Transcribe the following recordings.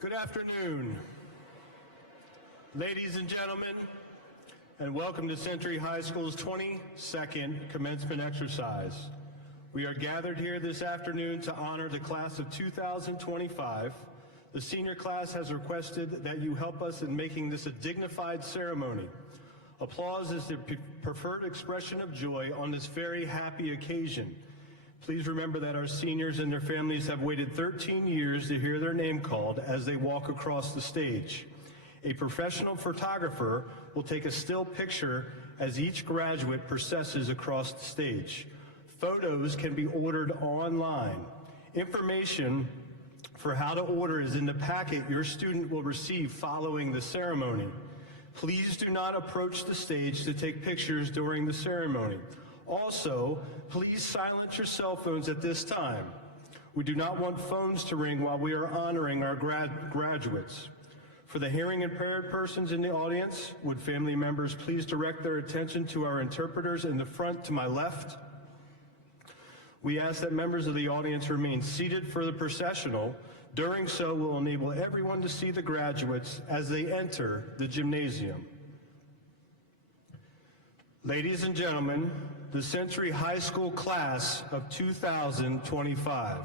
Good afternoon, ladies and gentlemen, and welcome to Century High School's 22nd commencement exercise. We are gathered here this afternoon to honor the class of 2025. The senior class has requested that you help us in making this a dignified ceremony. Applause is the preferred expression of joy on this very happy occasion. Please remember that our seniors and their families have waited 13 years to hear their name called as they walk across the stage. A professional photographer will take a still picture as each graduate processes across the stage. Photos can be ordered online. Information for how to order is in the packet your student will receive following the ceremony. Please do not approach the stage to take pictures during the ceremony. Also, please silence your cell phones at this time. We do not want phones to ring while we are honoring our graduates. For the hearing impaired persons in the audience, would family members please direct their attention to our interpreters in the front to my left? We ask that members of the audience remain seated for the processional. Doing so will enable everyone to see the graduates as they enter the gymnasium. Ladies and gentlemen, the Century High School class of 2025.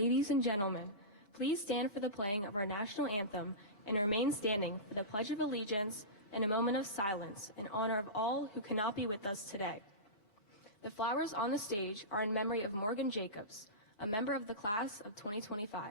Ladies and gentlemen, please stand for the playing of our national anthem and remain standing for the Pledge of Allegiance and a moment of silence in honor of all who cannot be with us today. The flowers on the stage are in memory of Morgan Jacobs, a member of the class of 2025.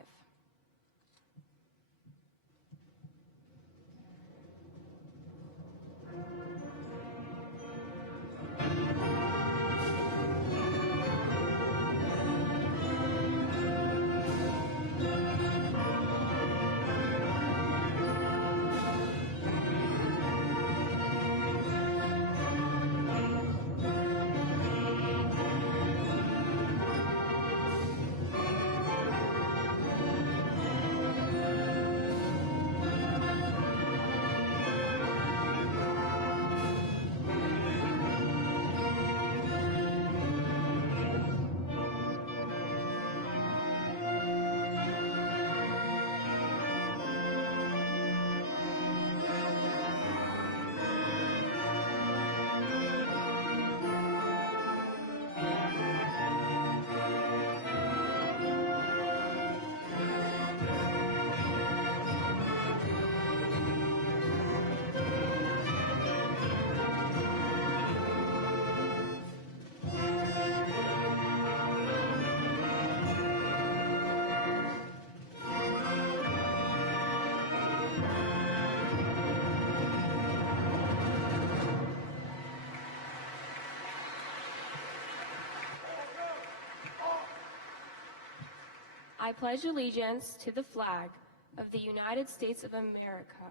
I pledge allegiance to the flag of the United States of America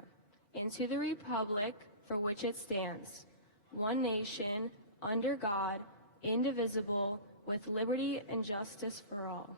and to the republic for which it stands, one nation, under God, indivisible, with liberty and justice for all.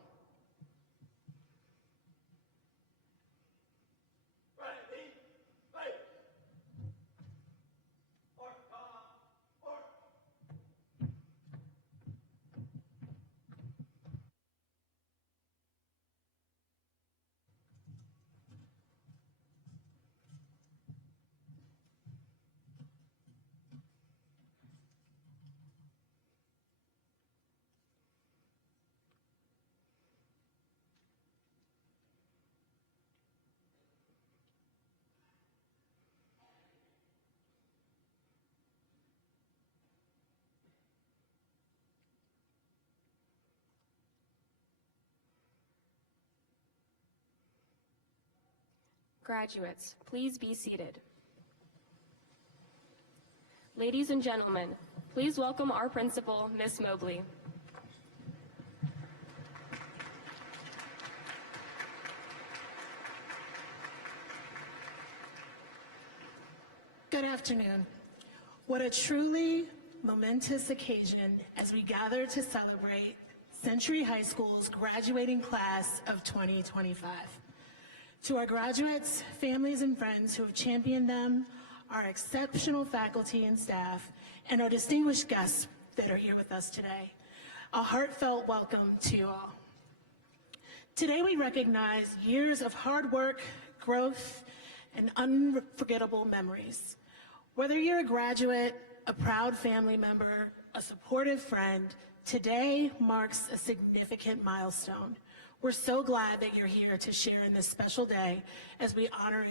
Graduates, please be seated. Ladies and gentlemen, please welcome our principal, Ms. Mobley. Good afternoon. What a truly momentous occasion as we gather to celebrate Century High School's graduating class of 2025. To our graduates, families, and friends who have championed them, our exceptional faculty and staff, and our distinguished guests that are here with us today, a heartfelt welcome to you all. Today we recognize years of hard work, growth, and unforgettable memories. Whether you're a graduate, a proud family member, a supportive friend, today marks a significant milestone. We're so glad that you're here to share in this special day as we honor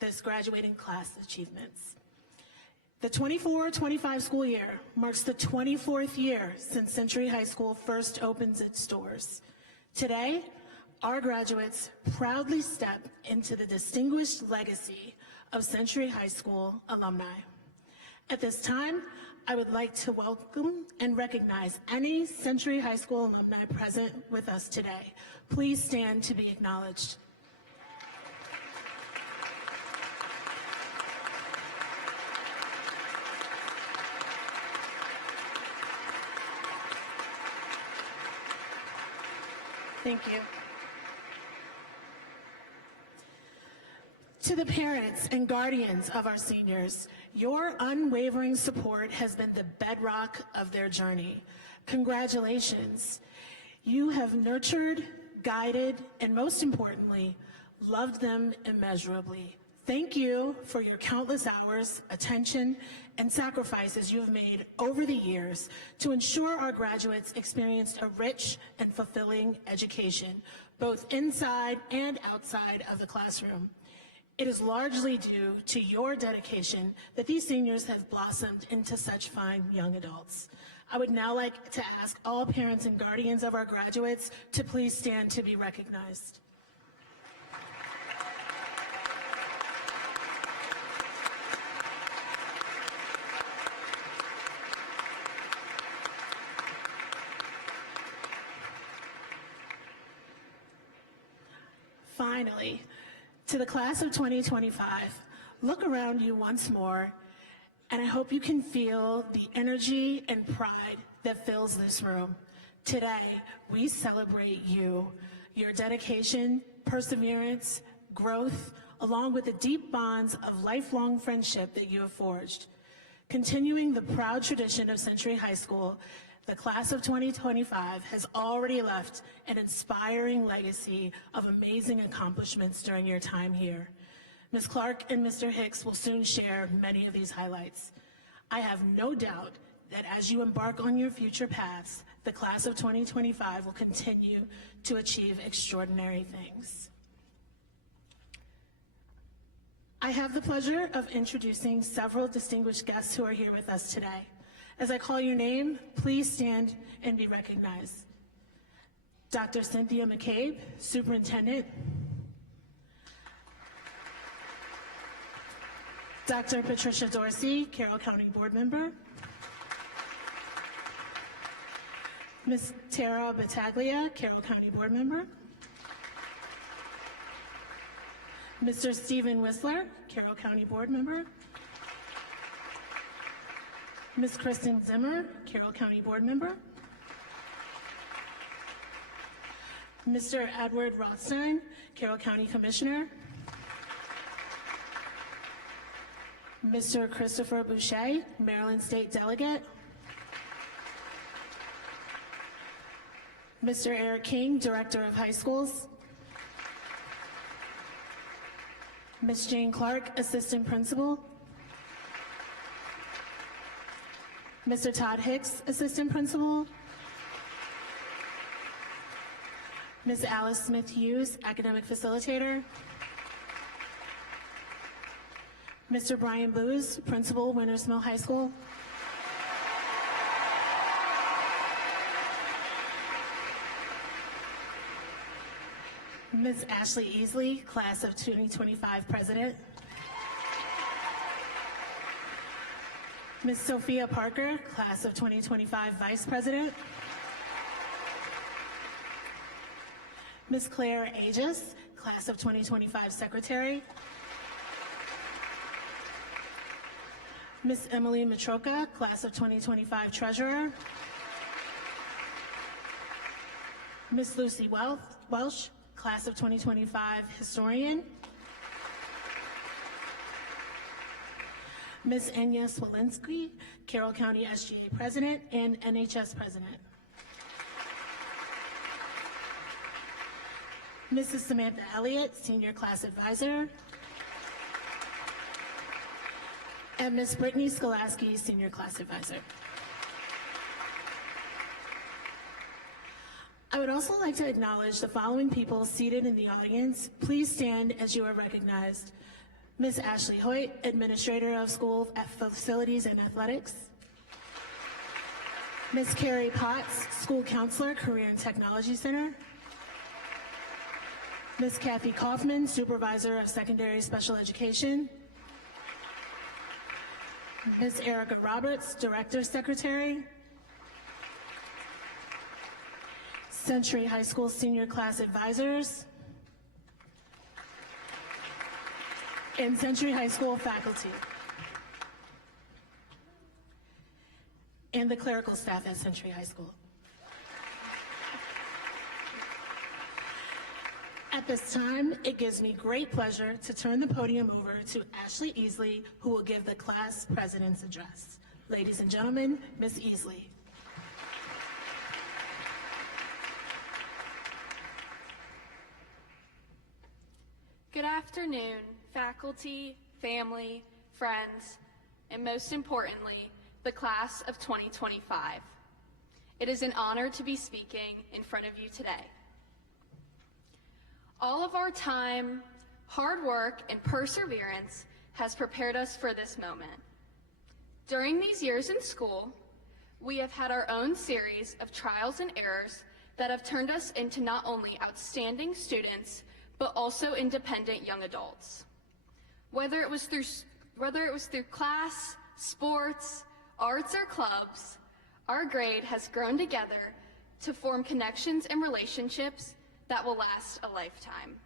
this graduating class achievements. The 24-25 school year marks the 24th year since Century High School first opens its doors. Today, our graduates proudly step into the distinguished legacy of Century High School alumni. At this time, I would like to welcome and recognize any Century High School alumni present with us today. Please stand to be acknowledged. Thank you. To the parents and guardians of our seniors, your unwavering support has been the bedrock of their journey. Congratulations. You have nurtured, guided, and most importantly, loved them immeasurably. Thank you for your countless hours, attention, and sacrifices you have made over the years to ensure our graduates experienced a rich and fulfilling education, both inside and outside of the classroom. It is largely due to your dedication that these seniors have blossomed into such fine young adults. I would now like to ask all parents and guardians of our graduates to please stand to be recognized. Finally, to the class of 2025, look around you once more, and I hope you can feel the energy and pride that fills this room. Today, we celebrate you, your dedication, perseverance, growth, along with the deep bonds of lifelong friendship that you have forged. Continuing the proud tradition of Century High School, the class of 2025 has already left an inspiring legacy of amazing accomplishments during your time here. Ms. Clark and Mr. Hicks will soon share many of these highlights. I have no doubt that as you embark on your future paths, the class of 2025 will continue to achieve extraordinary things. I have the pleasure of introducing several distinguished guests who are here with us today. As I call your name, please stand and be recognized. Dr. Cynthia McCabe, Superintendent. Dr. Patricia Dorsey, Carroll County Board Member. Ms. Tara Battaglia, Carroll County Board Member. Mr. Stephen Whistler, Carroll County Board Member. Ms. Kristen Zimmer, Carroll County Board Member. Mr. Edward Rothstein, Carroll County Commissioner. Mr. Christopher Boucher, Maryland State Delegate. Mr. Eric King, Director of High Schools. Ms. Jane Clark, Assistant Principal. Mr. Todd Hicks, Assistant Principal. Ms. Alice Smith Hughes, Academic Facilitator. Mr. Brian Booz, Principal, Winters Mill High School. Ms. Ashley Easley, Class of 2025 President. Ms. Sophia Parker, Class of 2025 Vice President. Ms. Claire Aegis, Class of 2025 Secretary. Ms. Emily Matroka, Class of 2025 Treasurer. Ms. Lucy Welsh, Class of 2025 Historian. Ms. Enya Swalinski, Carroll County SGA President and NHS President. Mrs. Samantha Elliott, Senior Class Advisor. And Ms. Brittany Skolaski, Senior Class Advisor. I would also like to acknowledge the following people seated in the audience. Please stand as you are recognized. Ms. Ashley Hoyt, Administrator of School Facilities and Athletics. Ms. Carrie Potts, School Counselor, Career and Technology Center. Ms. Kathy Kaufman, Supervisor of Secondary Special Education. Ms. Erica Roberts, Director Secretary. Century High School Senior Class Advisors. And Century High School faculty. And the clerical staff at Century High School. At this time, it gives me great pleasure to turn the podium over to Ashley Easley, who will give the class president's address. Ladies and gentlemen, Ms. Easley. Good afternoon, faculty, family, friends, and most importantly, the class of 2025. It is an honor to be speaking in front of you today. All of our time, hard work, and perseverance has prepared us for this moment. During these years in school, we have had our own series of trials and errors that have turned us into not only outstanding students, but also independent young adults. Whether it was through class, sports, arts, or clubs, our grade has grown together to form connections and relationships that will last a lifetime.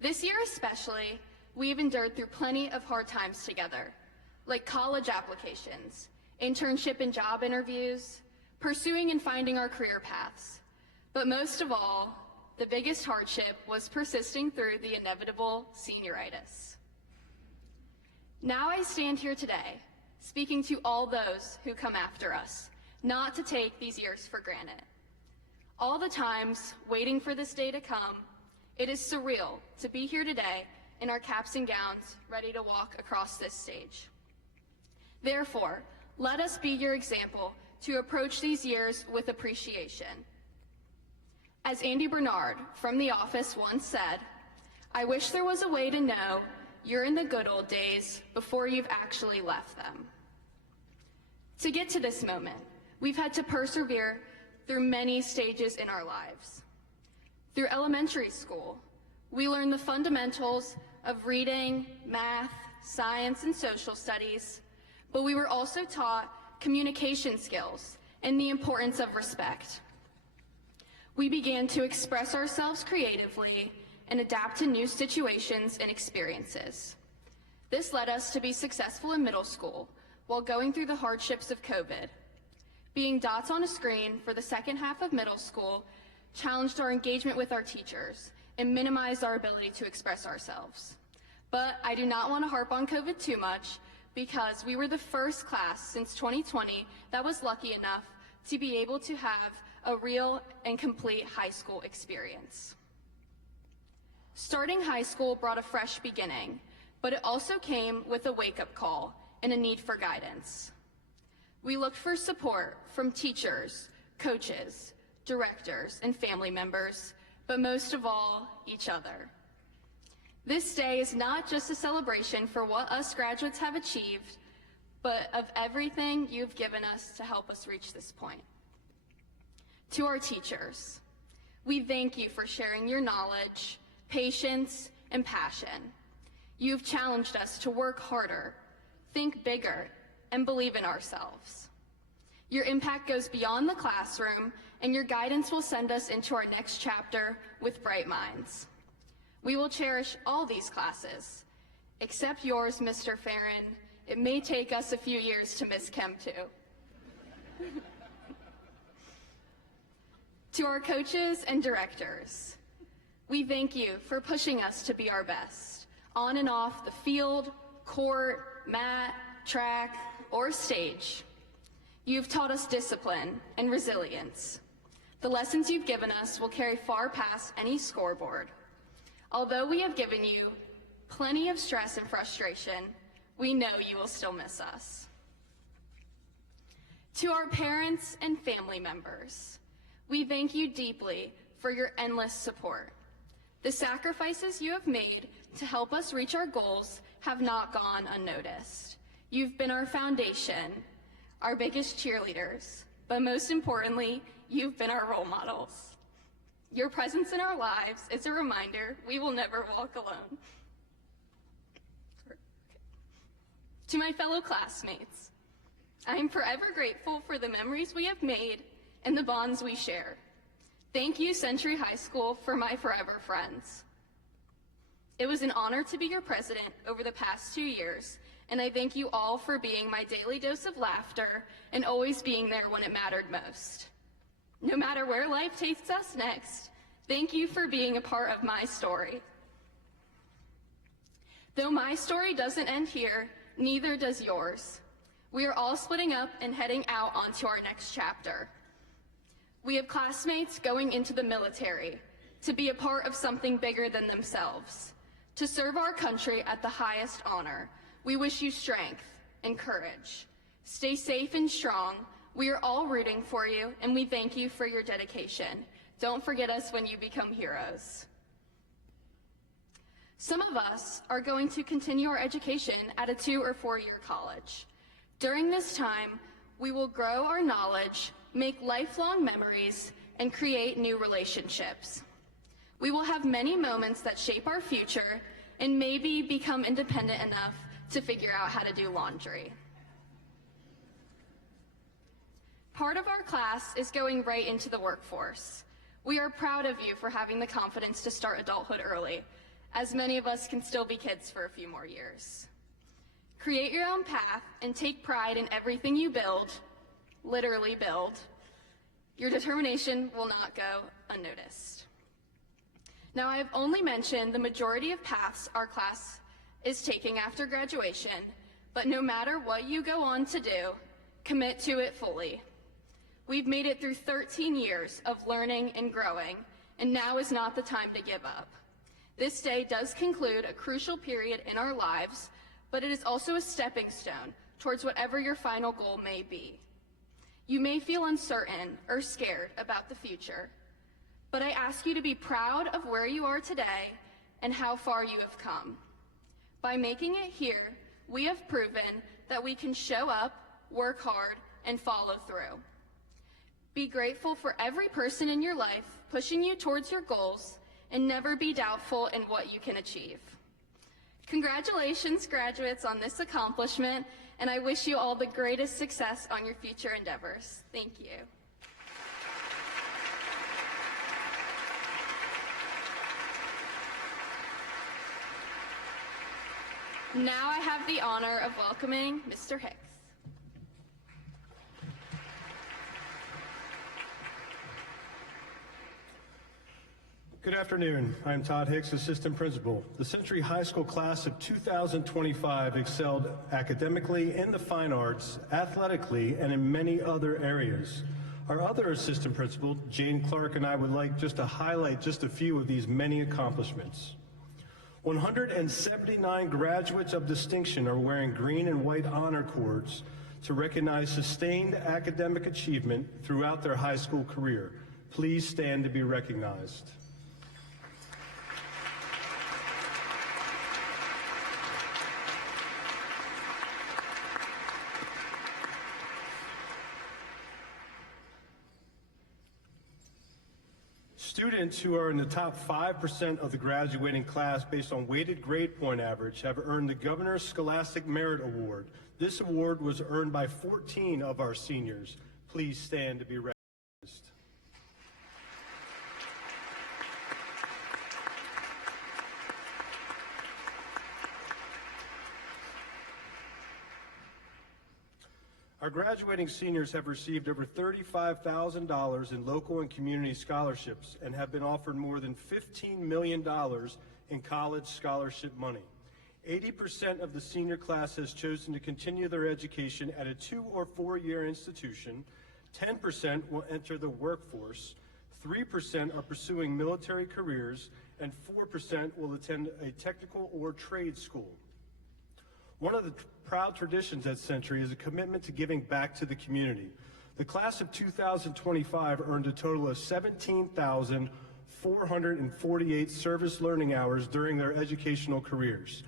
This year especially, we've endured through plenty of hard times together, like college applications, internship and job interviews, pursuing and finding our career paths. But most of all, the biggest hardship was persisting through the inevitable senioritis. Now I stand here today, speaking to all those who come after us, not to take these years for granted. All the times waiting for this day to come, it is surreal to be here today in our caps and gowns, ready to walk across this stage. Therefore, let us be your example to approach these years with appreciation. As Andy Bernard from The Office once said, "I wish there was a way to know you're in the good old days before you've actually left them." To get to this moment, we've had to persevere through many stages in our lives. Through elementary school, we learned the fundamentals of reading, math, science, and social studies, but we were also taught communication skills and the importance of respect. We began to express ourselves creatively and adapt to new situations and experiences. This led us to be successful in middle school while going through the hardships of COVID. Being dots on a screen for the second half of middle school challenged our engagement with our teachers and minimized our ability to express ourselves. But I do not want to harp on COVID too much because we were the first class since 2020 that was lucky enough to be able to have a real and complete high school experience. Starting high school brought a fresh beginning, but it also came with a wake-up call and a need for guidance. We looked for support from teachers, coaches, directors, and family members, but most of all, each other. This day is not just a celebration for what us graduates have achieved, but of everything you've given us to help us reach this point. To our teachers, we thank you for sharing your knowledge, patience, and passion. You've challenged us to work harder, think bigger, and believe in ourselves. Your impact goes beyond the classroom, and your guidance will send us into our next chapter with bright minds. We will cherish all these classes, except yours, Mr. Farron. It may take us a few years to miss Chem 2. To our coaches and directors, we thank you for pushing us to be our best, on and off the field, court, mat, track, or stage. You've taught us discipline and resilience. The lessons you've given us will carry far past any scoreboard. Although we have given you plenty of stress and frustration, we know you will still miss us. To our parents and family members, we thank you deeply for your endless support. The sacrifices you have made to help us reach our goals have not gone unnoticed. You've been our foundation, our biggest cheerleaders, but most importantly, you've been our role models. Your presence in our lives is a reminder we will never walk alone. To my fellow classmates, I am forever grateful for the memories we have made and the bonds we share. Thank you, Century High School, for my forever friends. It was an honor to be your president over the past 2 years, and I thank you all for being my daily dose of laughter and always being there when it mattered most. No matter where life takes us next, thank you for being a part of my story. Though my story doesn't end here, neither does yours. We are all splitting up and heading out onto our next chapter. We have classmates going into the military to be a part of something bigger than themselves. To serve our country at the highest honor, we wish you strength and courage. Stay safe and strong. We are all rooting for you, and we thank you for your dedication. Don't forget us when you become heroes. Some of us are going to continue our education at a 2- or 4-year college. During this time, we will grow our knowledge, make lifelong memories, and create new relationships. We will have many moments that shape our future and maybe become independent enough to figure out how to do laundry. Part of our class is going right into the workforce. We are proud of you for having the confidence to start adulthood early, as many of us can still be kids for a few more years. Create your own path and take pride in everything you build, literally build. Your determination will not go unnoticed. Now, I have only mentioned the majority of paths our class is taking after graduation, but no matter what you go on to do, commit to it fully. We've made it through 13 years of learning and growing, and now is not the time to give up. This day does conclude a crucial period in our lives, but it is also a stepping stone towards whatever your final goal may be. You may feel uncertain or scared about the future, but I ask you to be proud of where you are today and how far you have come. By making it here, we have proven that we can show up, work hard, and follow through. Be grateful for every person in your life pushing you towards your goals, and never be doubtful in what you can achieve. Congratulations, graduates, on this accomplishment, and I wish you all the greatest success on your future endeavors. Thank you. Now I have the honor of welcoming Mr. Hicks. Good afternoon. I'm Todd Hicks, Assistant Principal. The Century High School class of 2025 excelled academically, in the fine arts, athletically, and in many other areas. Our other Assistant Principal, Jane Clark, and I would like just to highlight just a few of these many accomplishments. 179 graduates of distinction are wearing green and white honor cords to recognize sustained academic achievement throughout their high school career. Please stand to be recognized. Students who are in the top 5% of the graduating class based on weighted grade point average have earned the Governor's Scholastic Merit Award. This award was earned by 14 of our seniors. Please stand to be recognized. Our graduating seniors have received over $35,000 in local and community scholarships and have been offered more than $15 million in college scholarship money. 80% of the senior class has chosen to continue their education at a 2- or 4-year institution. 10% will enter the workforce. 3% are pursuing military careers, and 4% will attend a technical or trade school. One of the proud traditions at Century is a commitment to giving back to the community. The class of 2025 earned a total of 17,448 service learning hours during their educational careers.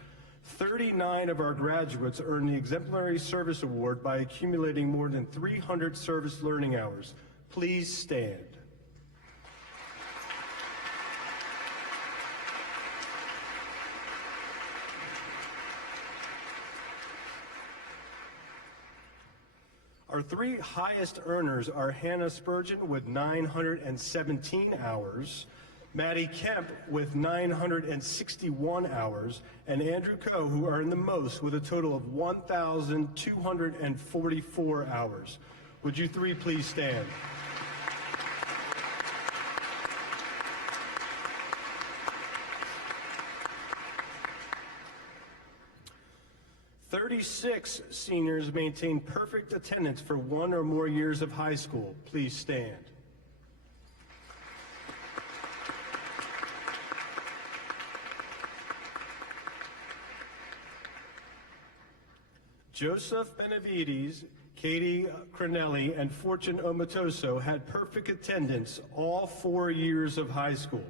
39 of our graduates earned the Exemplary Service Award by accumulating more than 300 service learning hours. Please stand. Our 3 highest earners are Hannah Spurgeon with 917 hours, Maddie Kemp with 961 hours, and Andrew Coe, who earned the most with a total of 1,244 hours. Would you 3 please stand? "36 seniors maintain perfect attendance for 1 or more years of high school. Please stand. Joseph Benavides, Katie Cronelli, and Fortune Omatoso had perfect attendance all 4 years of high school.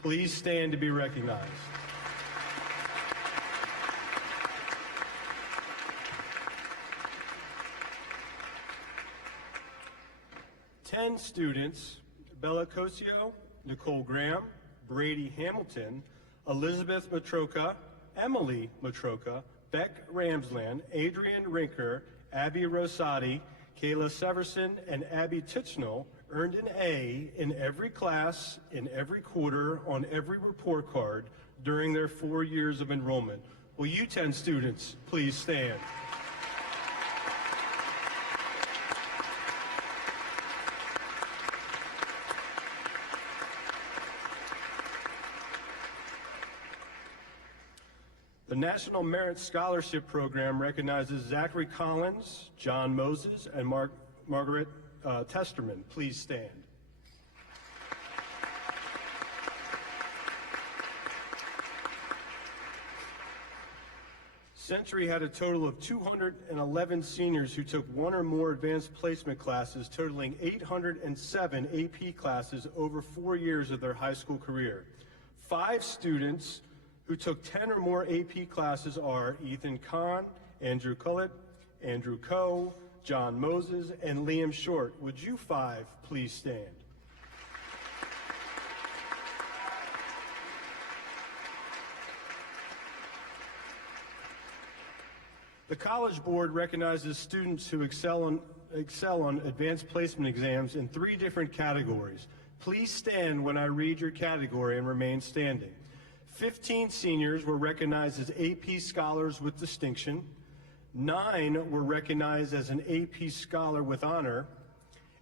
Please stand to be recognized. Ten students, Bella Cosio, Nicole Graham, Brady Hamilton, Elizabeth Matroka, Emily Matroka, Beck Ramsland, Adrian Rinker, Abby Rosati, Kayla Severson, and Abby Tichnell earned an A in every class, in every quarter, on every report card during their 4 years of enrollment. Will you 10 students please stand? The National Merit Scholarship Program recognizes Zachary Collins, John Moses, and Margaret Testerman. Please stand. Century had a total of 211 seniors who took one or more advanced placement classes, totaling 807 AP classes over 4 years of their high school career. 5 students who took 10 or more AP classes are Ethan Kahn, Andrew Cullett, Andrew Coe, John Moses, and Liam Short. Would you 5 please stand? The College Board recognizes students who excel on advanced placement exams in 3 different categories. Please stand when I read your category and remain standing. 15 seniors were recognized as AP Scholars with Distinction, 9 were recognized as an AP Scholar with Honor,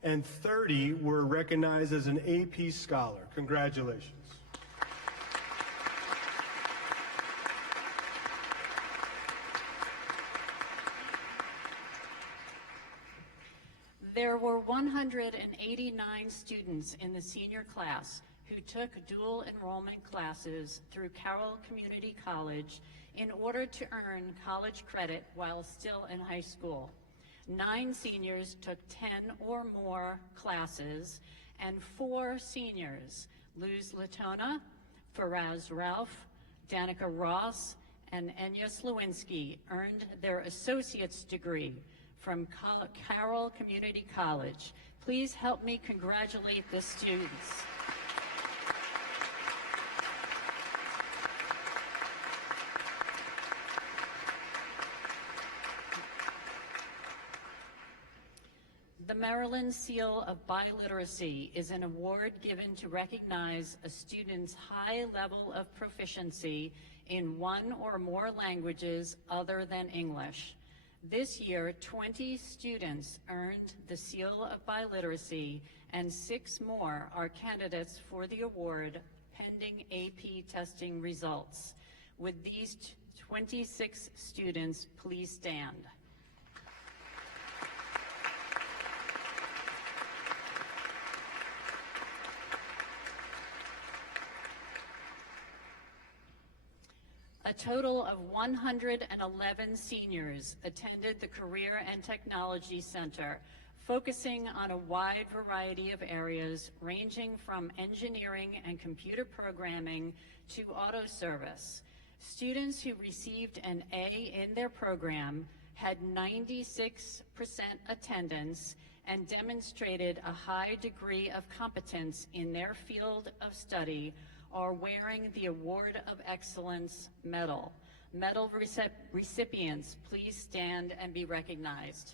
and 30 were recognized as an AP Scholar. Congratulations. There were 189 students in the senior class who took dual enrollment classes through Carroll Community College in order to earn college credit while still in high school. 9 seniors took 10 or more classes, and 4 seniors, Luz Latona, Faraz Ralph, Danica Ross, and Enya Slewinski, earned their associate's degree from Carroll Community College. Please help me congratulate the students. The Maryland Seal of Biliteracy is an award given to recognize a student's high level of proficiency in one or more languages other than English. This year, 20 students earned the Seal of Biliteracy, and 6 more are candidates for the award pending AP testing results. Would these 26 students please stand? A total of 111 seniors attended the Career and Technology Center, focusing on a wide variety of areas ranging from engineering and computer programming to auto service. Students who received an A in their program had 96% attendance and demonstrated a high degree of competence in their field of study, are wearing the Award of Excellence Medal. Medal recipients, please stand and be recognized.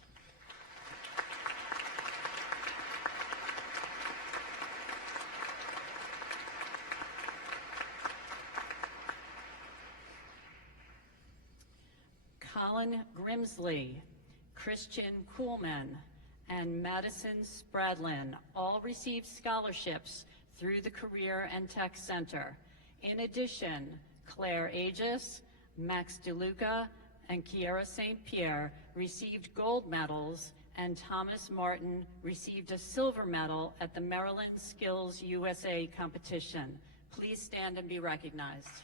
Colin Grimsley, Christian Kuhlman, and Madison Spradlin all received scholarships through the Career and Tech Center. In addition, Claire Aegis, Max DeLuca, and Kiara St. Pierre received gold medals, and Thomas Martin received a silver medal at the Maryland Skills USA competition. Please stand and be recognized.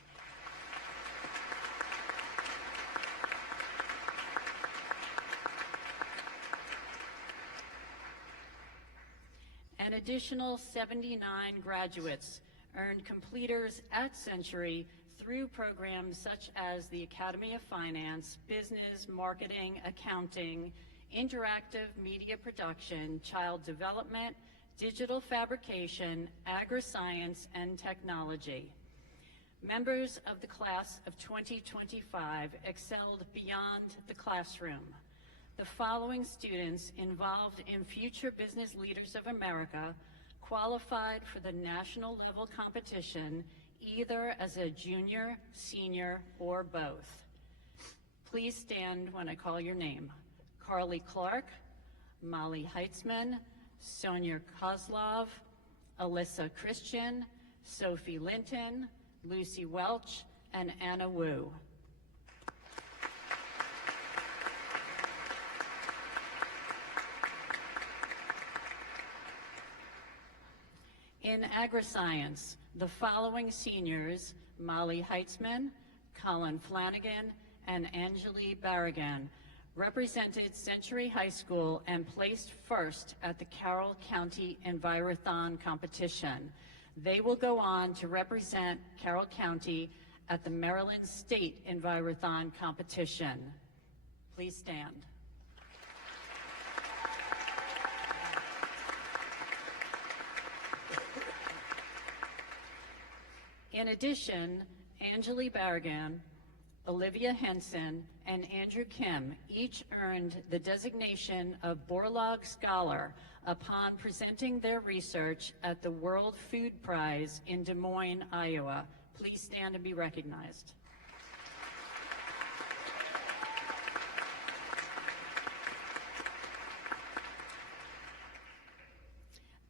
An additional 79 graduates earned completers at Century through programs such as the Academy of Finance, Business, Marketing, Accounting, Interactive Media Production, Child Development, Digital Fabrication, Agri-Science, and Technology. Members of the class of 2025 excelled beyond the classroom. The following students involved in Future Business Leaders of America qualified for the national level competition either as a junior, senior, or both. Please stand when I call your name. Carly Clark, Molly Heitzman, Sonia Kozlov, Alyssa Christian, Sophie Linton, Lucy Welch, and Anna Wu. In Agri-Science, the following seniors, Molly Heitzman, Colin Flanagan, and Anjali Barragan, represented Century High School and placed first at the Carroll County Envirothon competition. They will go on to represent Carroll County at the Maryland State Envirothon competition. Please stand. In addition, Anjali Barragan, Olivia Henson, and Andrew Kim each earned the designation of Borlaug Scholar upon presenting their research at the World Food Prize in Des Moines, Iowa. Please stand and be recognized.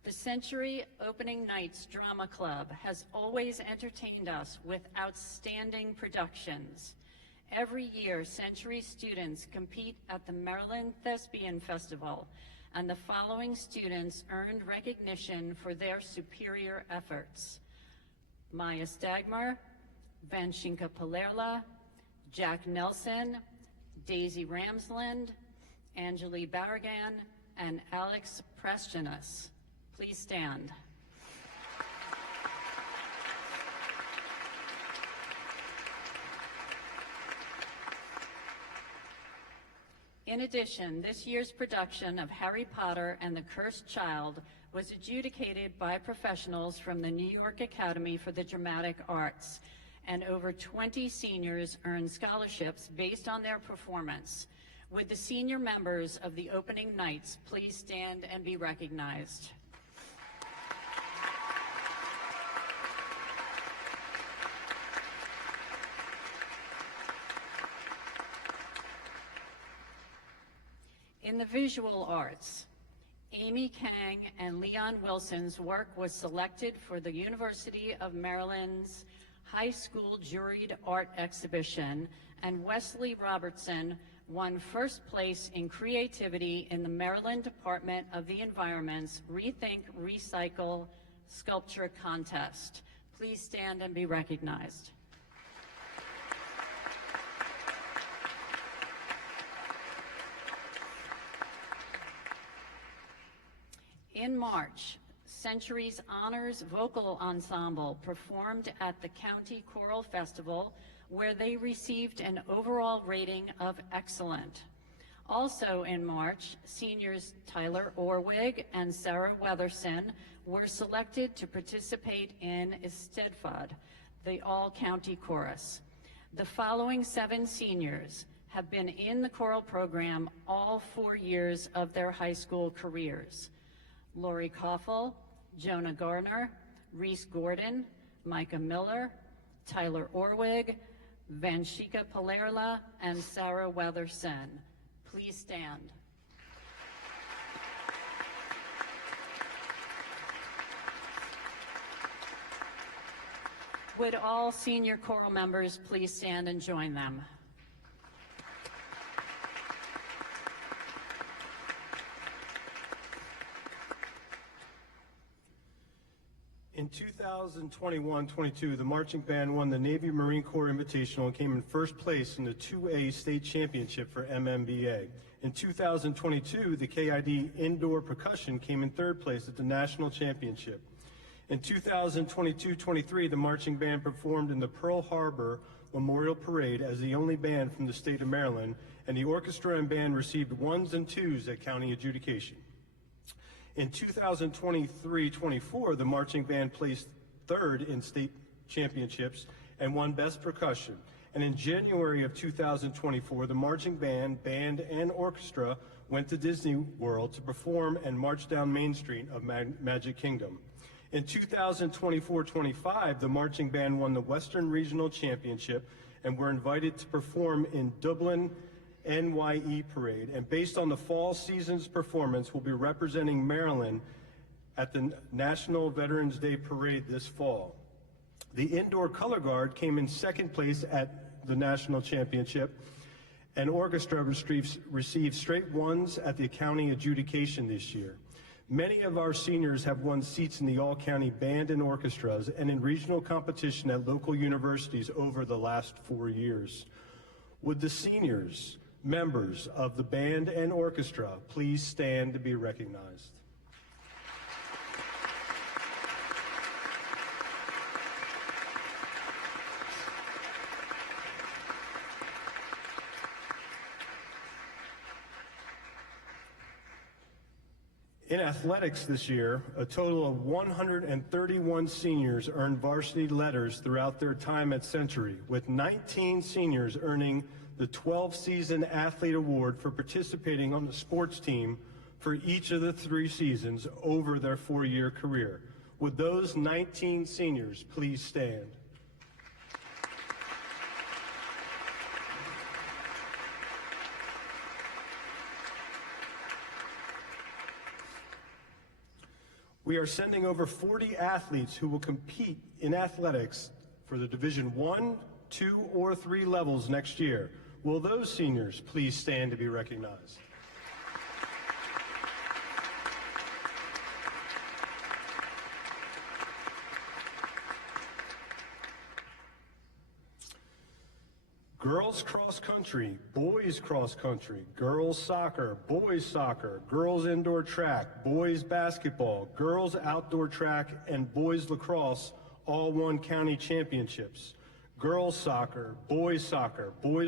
The Century Opening Nights Drama Club has always entertained us with outstanding productions. Every year, Century students compete at the Maryland Thespian Festival, and the following students earned recognition for their superior efforts: Maya Stagmer, Vanshinka Palerla, Jack Nelson, Daisy Ramsland, Anjali Barragan, and Alex Prestianus. Please stand. In addition, this year's production of Harry Potter and the Cursed Child was adjudicated by professionals from the New York Academy for the Dramatic Arts, and over 20 seniors earned scholarships based on their performance. Would the senior members of the opening nights please stand and be recognized? In the visual arts, Amy Kang and Leon Wilson's work was selected for the University of Maryland's High School Juried Art Exhibition, and Wesley Robertson won first place in creativity in the Maryland Department of the Environment's Rethink Recycle Sculpture Contest. Please stand and be recognized. In March, Century's Honors Vocal Ensemble performed at the County Choral Festival, where they received an overall rating of excellent. Also in March, seniors Tyler Orwig and Sarah Weatherson were selected to participate in Istedfod, the all-county chorus. The following 7 seniors have been in the choral program all 4 years of their high school careers: Lori Koffel, Jonah Garner, Reese Gordon, Micah Miller, Tyler Orwig, Vanshika Palerla, and Sarah Weatherson. Please stand. Would all senior choral members please stand and join them? In In 2021-22, the marching band won the Navy Marine Corps Invitational and came in first place in the 2A state championship for MMBA. In 2022, the KID Indoor Percussion came in third place at the national championship. In 2022-23, the marching band performed in the Pearl Harbor Memorial Parade as the only band from the state of Maryland, and the orchestra and band received 1s and 2s at county adjudication. In 2023-24, the marching band placed third in state championships and won Best Percussion. And in January of 2024, the marching band, and orchestra went to Disney World to perform and march down Main Street of Magic Kingdom. In 2024-25, the marching band won the Western Regional Championship and were invited to perform in Dublin NYE Parade. And based on the fall season's performance, will be representing Maryland at the National Veterans Day Parade this fall. The Indoor Color Guard came in second place at the National Championship, and orchestra received straight 1s at the county adjudication this year. Many of our seniors have won seats in the all-county band and orchestras and in regional competition at local universities over the last 4 years. Would the seniors, members of the band and orchestra, please stand to be recognized? In athletics this year, a total of 131 seniors earned varsity letters throughout their time at Century, with 19 seniors earning the 12-season athlete award for participating on the sports team for each of the 3 seasons over their 4-year career. Would those 19 seniors please stand? We are sending over 40 athletes who will compete in athletics for the Division 1, 2, or 3 levels next year. Will those seniors please stand to be recognized? Girls cross country, boys cross country, girls soccer, girls indoor track, boys basketball, girls outdoor track, and boys lacrosse all won county championships. Girls soccer, boys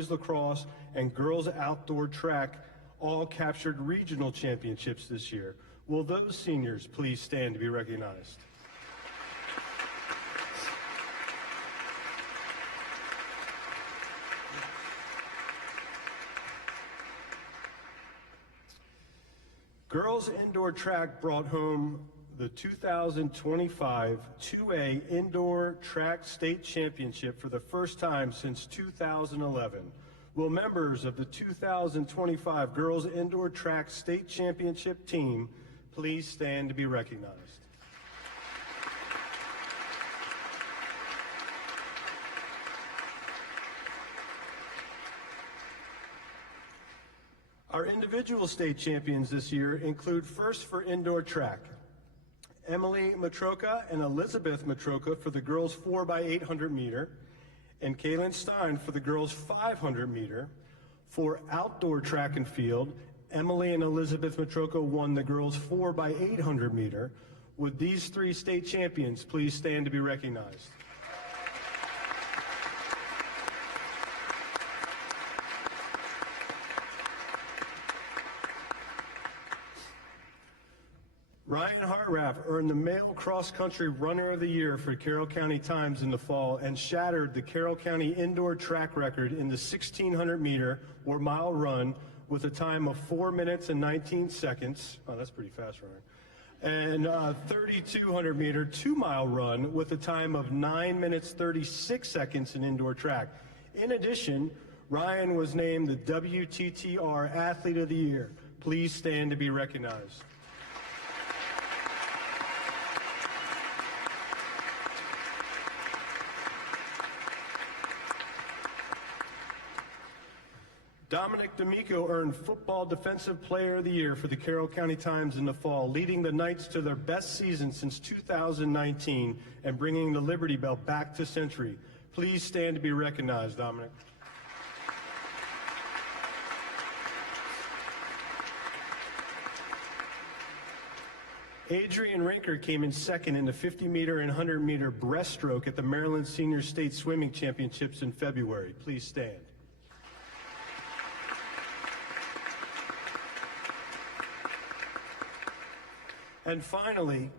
lacrosse, and girls outdoor track all captured regional championships this year. Will those seniors please stand to be recognized? Girls indoor track brought home the 2025 2A Indoor Track State Championship for the first time since 2011. Will members of the 2025 Girls Indoor Track State Championship team please stand to be recognized? Our individual state champions this year include first for indoor track, Emily Matroka and Elizabeth Matroka for the girls 4x800 meter, and Kaylin Stein for the girls 500 meter. For outdoor track and field, Emily and Elizabeth Matroka won the girls 4x800 meter. Would these 3 state champions please stand to be recognized? Ryan Hartraff earned the Male Cross Country Runner of the Year for Carroll County Times in the fall and shattered the Carroll County indoor track record in the 1,600 meter or mile run with a time of 4 minutes and 19 seconds. Oh, that's pretty fast, Ryan. And 3,200 meter 2-mile run with a time of 9 minutes 36 seconds in indoor track. In addition, Ryan was named the WTTR Athlete of the Year. Please stand to be recognized. Dominic D'Amico earned Football Defensive Player of the Year for the Carroll County Times in the fall, leading the Knights to their best season since 2019 and bringing the Liberty Bell back to Century. Please stand to be recognized, Dominic. Adrian Rinker came in second in the 50-meter and 100-meter breaststroke at the Maryland Senior State Swimming Championships in February. Please stand. And finally,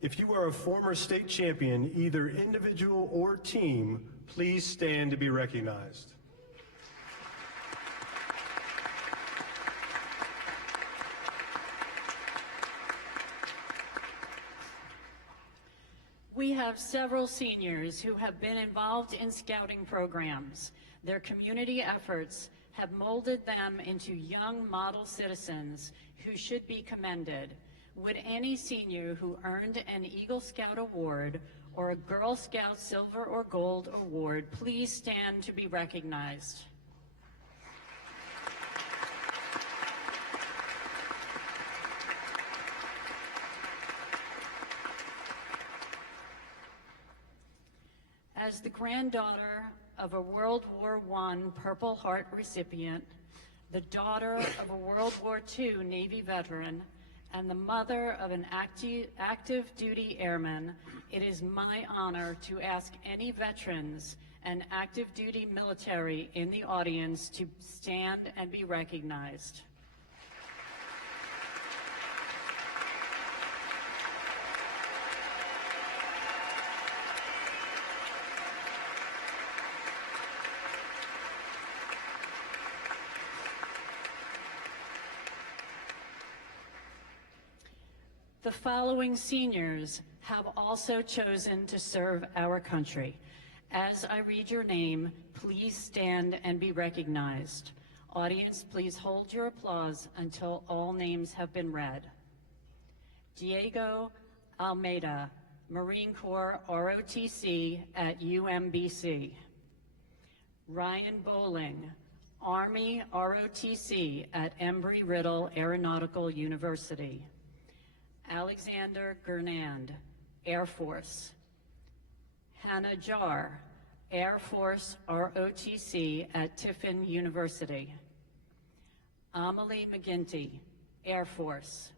if you are a former state champion, either individual or team, please stand to be recognized. We have several seniors who have been involved in scouting programs. Their community efforts have molded them into young model citizens who should be commended. Would any senior who earned an Eagle Scout Award or a Girl Scout Silver or Gold Award please stand to be recognized? As the granddaughter of a World War I Purple Heart recipient, the daughter of a World War II Navy veteran, and the mother of an active duty airman, it is my honor to ask any veterans and active duty military in the audience to stand and be recognized. The following seniors have also chosen to serve our country. As I read your name, please stand and be recognized. Audience, please hold your applause until all names have been read. Diego Almeida, Marine Corps ROTC at UMBC. Ryan Bowling, Army ROTC at Embry-Riddle Aeronautical University. Alexander Gernand, Air Force. Hannah Jar, Air Force ROTC at Tiffin University. Amelie McGinty, Air Force.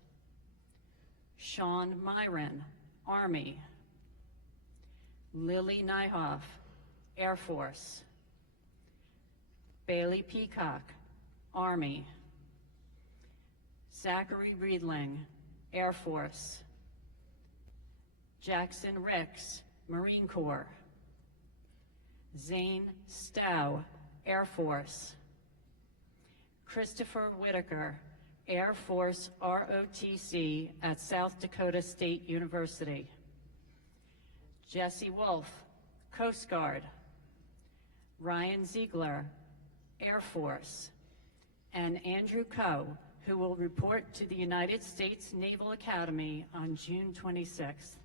Sean Myron, Army. Lily Nyhoff, Air Force. Bailey Peacock, Army. Zachary Riedling, Air Force. Jackson Ricks, Marine Corps. Zane Stow, Air Force. Christopher Whitaker, Air Force ROTC at South Dakota State University. Jesse Wolf, Coast Guard. Ryan Ziegler, Air Force. And Andrew Coe, who will report to the United States Naval Academy on June 26th.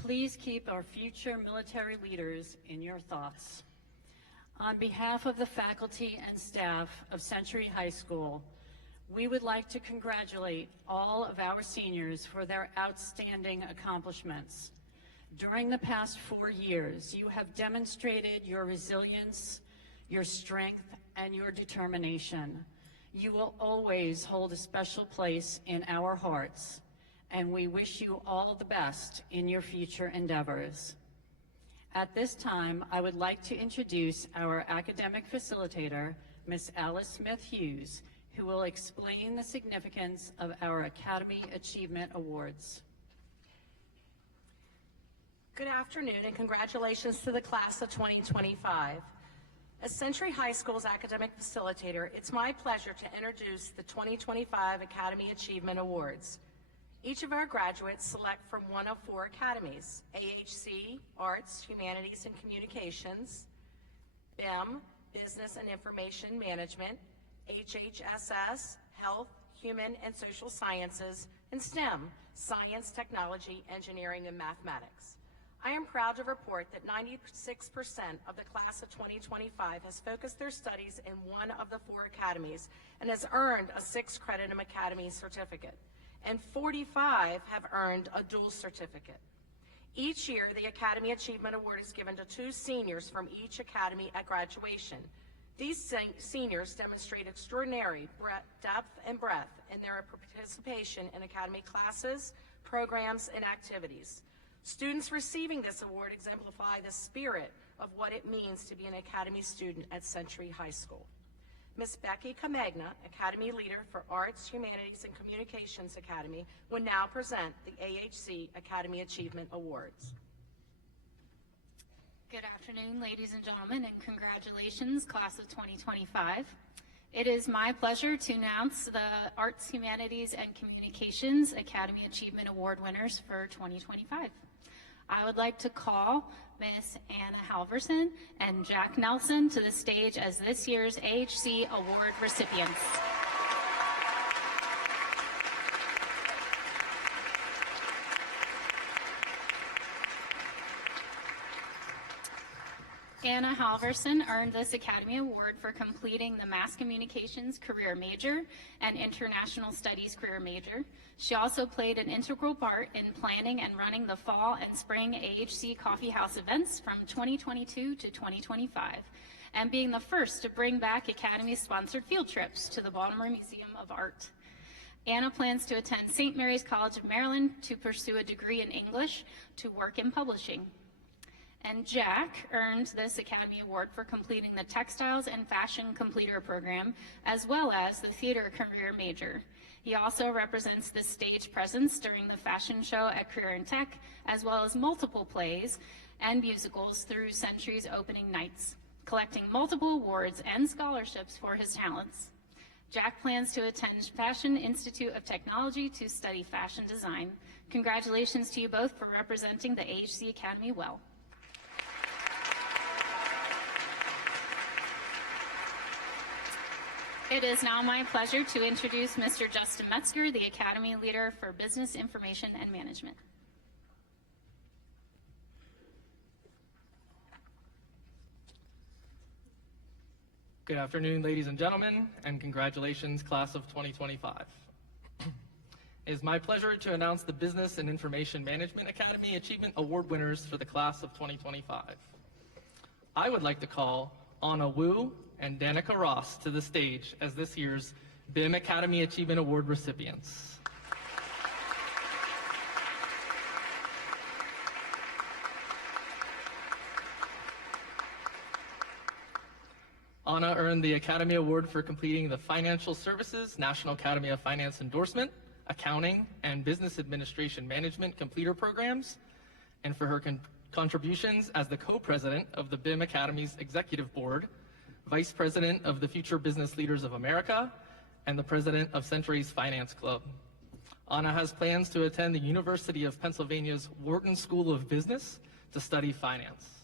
Please keep our future military leaders in your thoughts. On behalf of the faculty and staff of Century High School, we would like to congratulate all of our seniors for their outstanding accomplishments. During the past 4 years, you have demonstrated your resilience, your strength, and your determination. You will always hold a special place in our hearts, and we wish you all the best in your future endeavors. At this time, I would like to introduce our academic facilitator, Ms. Alice Smith-Hughes, who will explain the significance of our Academy Achievement Awards. Good afternoon and congratulations to the class of 2025. As Century High School's academic facilitator, it's my pleasure to introduce the 2025 Academy Achievement Awards. Each of our graduates select from one of 4 academies: AHC, Arts, Humanities, and Communications; BIM, Business and Information Management; HHSS, Health, Human and Social Sciences; and STEM, Science, Technology, Engineering, and Mathematics. I am proud to report that 96% of the class of 2025 has focused their studies in one of the 4 academies and has earned a 6-credit academy certificate, and 45 have earned a dual certificate. Each year, the Academy Achievement Award is given to 2 seniors from each academy at graduation. These seniors demonstrate extraordinary depth and breadth in their participation in academy classes, programs, and activities. Students receiving this award exemplify the spirit of what it means to be an Academy student at Century High School. Ms. Becky Camagna, Academy Leader for Arts, Humanities, and Communications Academy, will now present the AHC Academy Achievement Awards. Good afternoon, ladies and gentlemen, and congratulations, class of 2025. It is my pleasure to announce the Arts, Humanities, and Communications Academy Achievement Award winners for 2025. I would like to call Miss Anna Halverson and Jack Nelson to the stage as this year's AHC Award recipients. Anna Halverson earned this Academy Award for completing the Mass Communications Career Major and International Studies Career Major. She also played an integral part in planning and running the fall and spring AHC Coffee House events from 2022 to 2025, and being the first to bring back Academy-sponsored field trips to the Baltimore Museum of Art. Anna plans to attend St. Mary's College of Maryland to pursue a degree in English to work in publishing. And Jack earned this Academy Award for completing the Textiles and Fashion Completer program, as well as the Theater Career Major. He also represents the stage presence during the fashion show at Career and Tech, as well as multiple plays and musicals through Century's opening nights, collecting multiple awards and scholarships for his talents. Jack plans to attend Fashion Institute of Technology to study fashion design. Congratulations to you both for representing the AHC Academy well. It is now my pleasure to introduce Mr. Justin Metzger, the Academy Leader for Business Information and Management. Good afternoon, ladies and gentlemen, and congratulations, class of 2025. It is my pleasure to announce the Business and Information Management Academy Achievement Award winners for the class of 2025. I would like to call Anna Wu and Danica Ross to the stage as this year's BIM Academy Achievement Award recipients. Anna earned the Academy Award for completing the Financial Services National Academy of Finance Endorsement, Accounting, and Business Administration Management Completer programs, and for her contributions as the co-president of the BIM Academy's Executive Board, Vice President of the Future Business Leaders of America, and the President of Century's Finance Club. Anna has plans to attend the University of Pennsylvania's Wharton School of Business to study finance.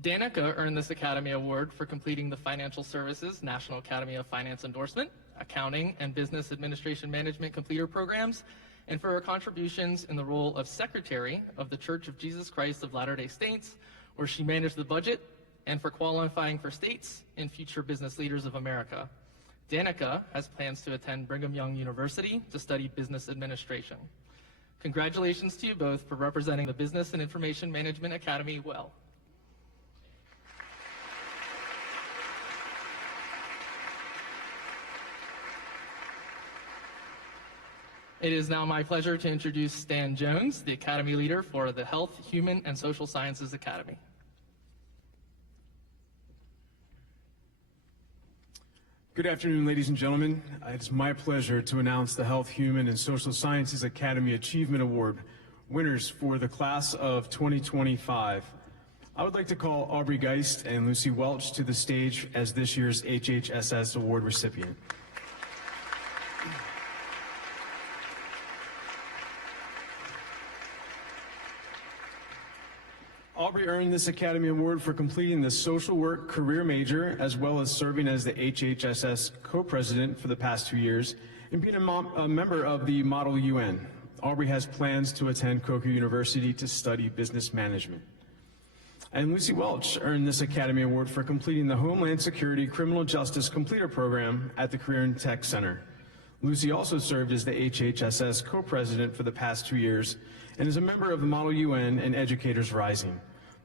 Danica earned this Academy Award for completing the Financial Services National Academy of Finance Endorsement, Accounting, and Business Administration Management Completer programs, and for her contributions in the role of Secretary of the Church of Jesus Christ of Latter-day Saints, where she managed the budget, and for qualifying for states in Future Business Leaders of America. Danica has plans to attend Brigham Young University to study business administration. Congratulations to you both for representing the Business and Information Management Academy well. It is now my pleasure to introduce Stan Jones, the Academy Leader for the Health, Human, and Social Sciences Academy. Good afternoon, ladies and gentlemen. It's my pleasure to announce the Health, Human, and Social Sciences Academy Achievement Award winners for the class of 2025. I would like to call Aubrey Geist and Lucy Welch to the stage as this year's HHSS Award recipient. Aubrey earned this Academy Award for completing the social work career major, as well as serving as the HHSS co-president for the past 2 years, and being a member of the Model UN. Aubrey has plans to attend Coker University to study business management. And Lucy Welch earned this Academy Award for completing the Homeland Security Criminal Justice Completer Program at the Career and Tech Center. Lucy also served as the HHSS co-president for the past 2 years and is a member of the Model UN and Educators Rising.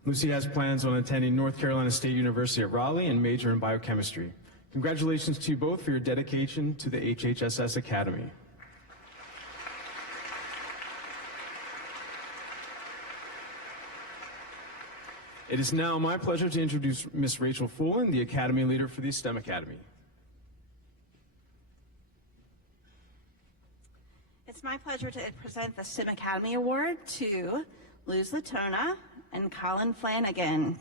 Lucy has plans on attending North Carolina State University at Raleigh and major in biochemistry. Congratulations to you both for your dedication to the HHSS Academy. It is now my pleasure to introduce Ms. Rachel Fullen, the Academy Leader for the STEM Academy. It's my pleasure to present the STEM Academy Award to Luz Latona and Colin Flanagan.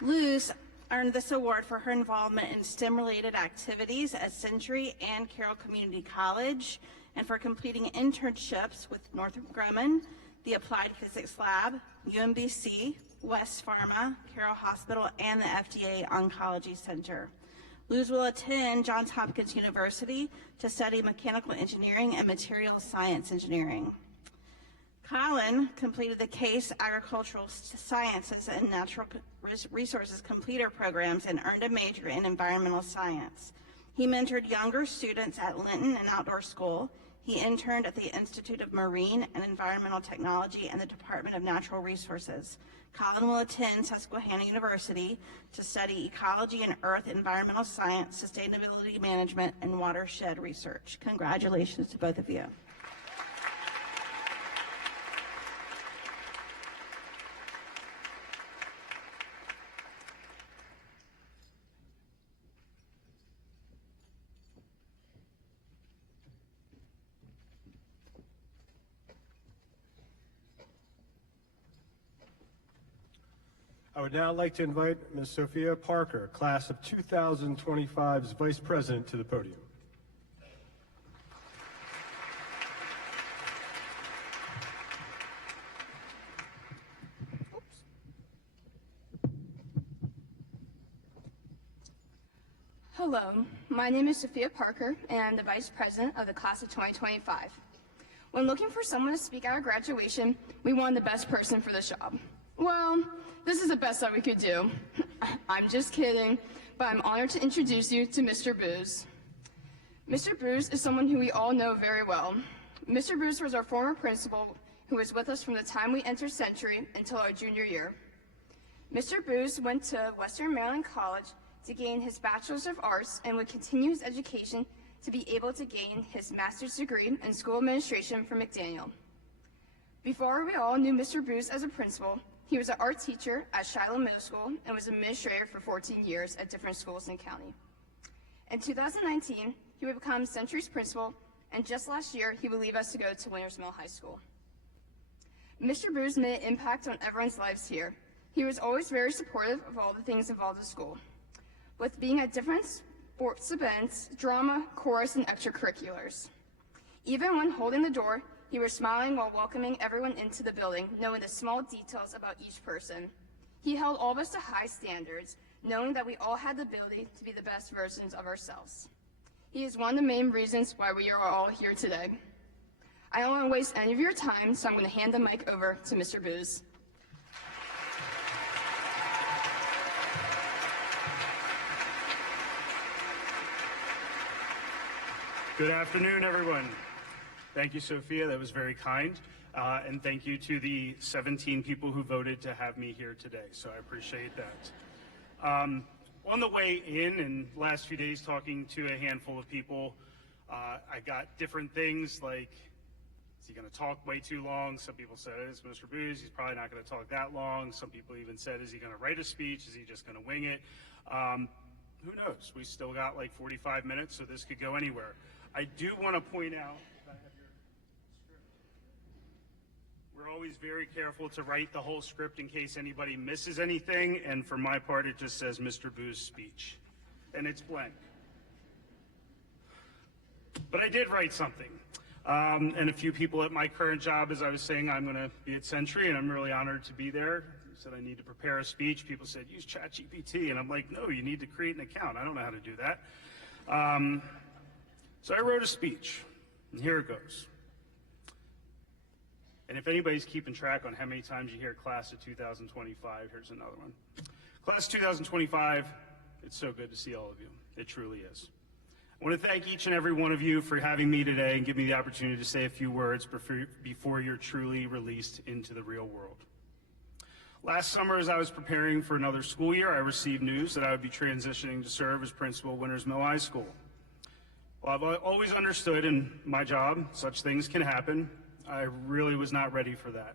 Luz earned this award for her involvement in STEM-related activities at Century and Carroll Community College and for completing internships with Northrop Grumman, the Applied Physics Lab, UMBC, West Pharma, Carroll Hospital, and the FDA Oncology Center. Luz will attend Johns Hopkins University to study mechanical engineering and material science engineering. Colin completed the CASE Agricultural Sciences and Natural Resources Completer programs and earned a major in environmental science. He mentored younger students at Linton and Outdoor School. He interned at the Institute of Marine and Environmental Technology and the Department of Natural Resources. Colin will attend Susquehanna University to study ecology and earth environmental science, sustainability management, and watershed research. Congratulations to both of you. I would now like to invite Ms. Sophia Parker, class of 2025's Vice President, to the podium. Hello, my name is Sophia Parker, and I'm the Vice President of the class of 2025. When looking for someone to speak at our graduation, we wanted the best person for this job. Well, this is the best that we could do. I'm just kidding, but I'm honored to introduce you to Mr. Booz. Mr. Booz is someone who we all know very well. Mr. Booz was our former principal who was with us from the time we entered Century until our junior year. Mr. Booz went to Western Maryland College to gain his Bachelor's of Arts and would continue his education to be able to gain his master's degree in school administration from McDaniel. Before we all knew Mr. Booz as a principal, he was an art teacher at Shiloh Middle School and was administrator for 14 years at different schools in the county. In 2019, he would become Century's principal, and just last year, he would leave us to go to Winters Mill High School. Mr. Booz made an impact on everyone's lives here. He was always very supportive of all the things involved in school, with being at different sports events, drama, chorus, and extracurriculars. Even when holding the door, he was smiling while welcoming everyone into the building, knowing the small details about each person. He held all of us to high standards, knowing that we all had the ability to be the best versions of ourselves. He is one of the main reasons why we are all here today. I don't want to waste any of your time, so I'm going to hand the mic over to Mr. Booz. Good afternoon, everyone. Thank you, Sophia. That was very kind. And thank you to the 17 people who voted to have me here today. So I appreciate that. On the way in and last few days talking to a handful of people, I got different things like, is he going to talk way too long? Some people said, it's Mr. Booz, he's probably not going to talk that long. Some people even said, is he going to write a speech? Is he just going to wing it? Who knows? We still got like 45 minutes, so this could go anywhere. I do want to point out, we're always very careful to write the whole script in case anybody misses anything, and for my part, it just says Mr. Booz speech, and it's blank. But I did write something. And a few people at my current job, as I was saying, I'm going to be at Century, and I'm really honored to be there. I said I need to prepare a speech. People said, use ChatGPT. And I'm like, no, you need to create an account. I don't know how to do that. So I wrote a speech, and here it goes. And if anybody's keeping track on how many times you hear class of 2025, here's another one. Class of 2025, it's so good to see all of you. It truly is. I want to thank each and every one of you for having me today and give me the opportunity to say a few words before you're truly released into the real world. Last summer, as I was preparing for another school year, I received news that I would be transitioning to serve as principal of Winters Mill High School. While I've always understood in my job such things can happen, I really was not ready for that.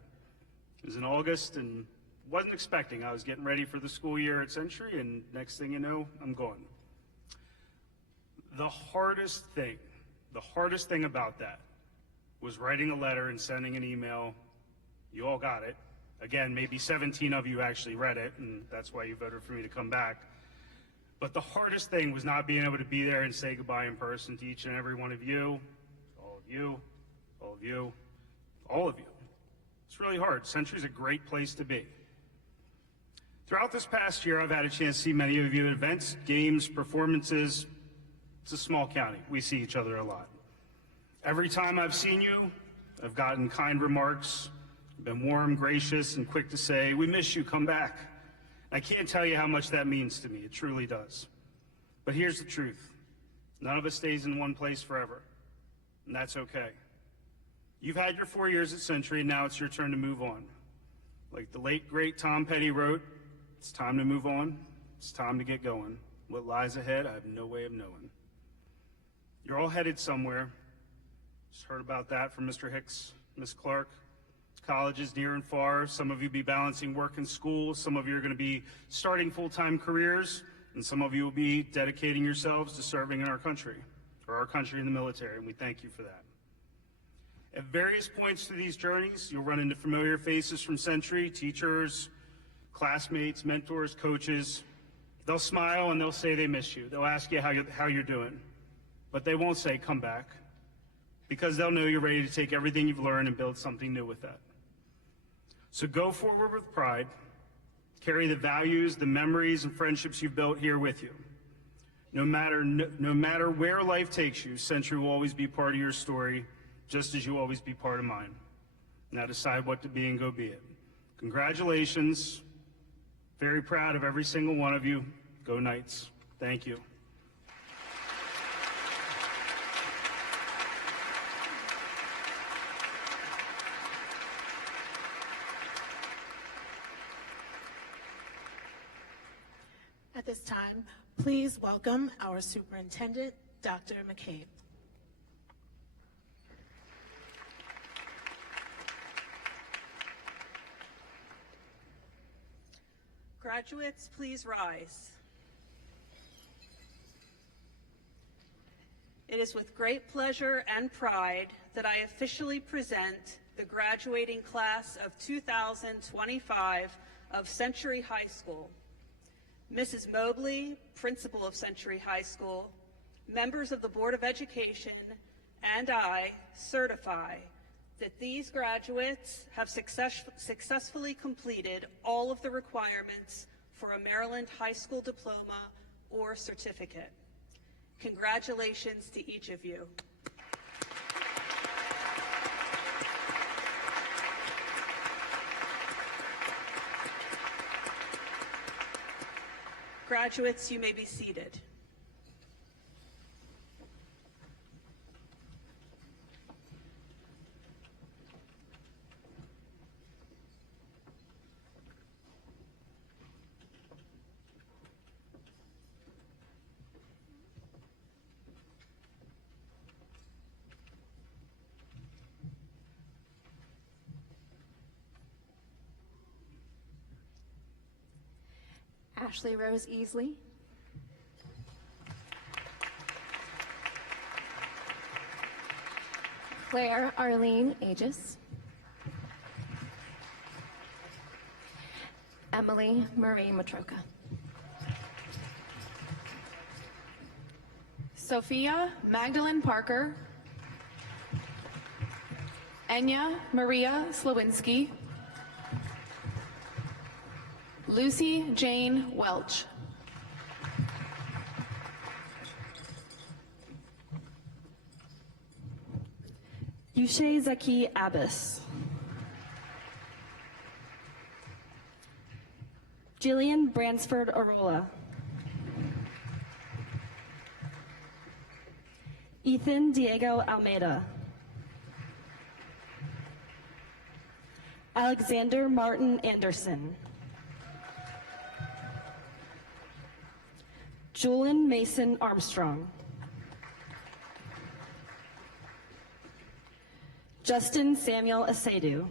It was in August and wasn't expecting. I was getting ready for the school year at Century, and next thing you know, I'm gone. The hardest thing about that was writing a letter and sending an email. You all got it. Again, maybe 17 of you actually read it, and that's why you voted for me to come back. But the hardest thing was not being able to be there and say goodbye in person to each and every one of you, all of you, all of you, all of you. It's really hard. Century's a great place to be. Throughout this past year, I've had a chance to see many of you at events, games, performances. It's a small county. We see each other a lot. Every time I've seen you, I've gotten kind remarks, been warm, gracious, and quick to say, we miss you, come back. I can't tell you how much that means to me. It truly does. But here's the truth. None of us stays in one place forever, and that's okay. You've had your 4 years at Century, and now it's your turn to move on. Like the late, great Tom Petty wrote, it's time to move on. It's time to get going. What lies ahead, I have no way of knowing. You're all headed somewhere. Just heard about that from Mr. Hicks, Ms. Clark. Colleges near and far. Some of you will be balancing work and school. Some of you are going to be starting full-time careers. And some of you will be dedicating yourselves to serving in our country, or our country in the military, and we thank you for that. At various points through these journeys, you'll run into familiar faces from Century, teachers, classmates, mentors, coaches. They'll smile and they'll say they miss you. They'll ask you how you're doing, but they won't say come back, because they'll know you're ready to take everything you've learned and build something new with that. So go forward with pride. Carry the values, the memories, and friendships you've built here with you. No matter where life takes you, Century will always be part of your story, just as you'll always be part of mine. Now decide what to be and go be it. Congratulations. Very proud of every single one of you. Go Knights. Thank you. At this time, please welcome our superintendent, Dr. McCabe. Graduates, please rise. It is with great pleasure and pride that I officially present the graduating class of 2025 of Century High School. Mrs. Mobley, principal of Century High School, members of the Board of Education, and I certify that these graduates have successfully completed all of the requirements for a Maryland high school diploma or certificate. Congratulations to each of you. Graduates, you may be seated. Ashley Rose Easley. Claire Arlene Aegis. Emily Marie Matroka. Sophia Magdalene Parker Enya Maria Slowinski. Lucy Jane Welch. Yushe Zaki Abbas. Jillian Bransford Arola. Ethan Diego Almeida. Alexander Martin Anderson. Julian Mason Armstrong. Justin Samuel Asedu.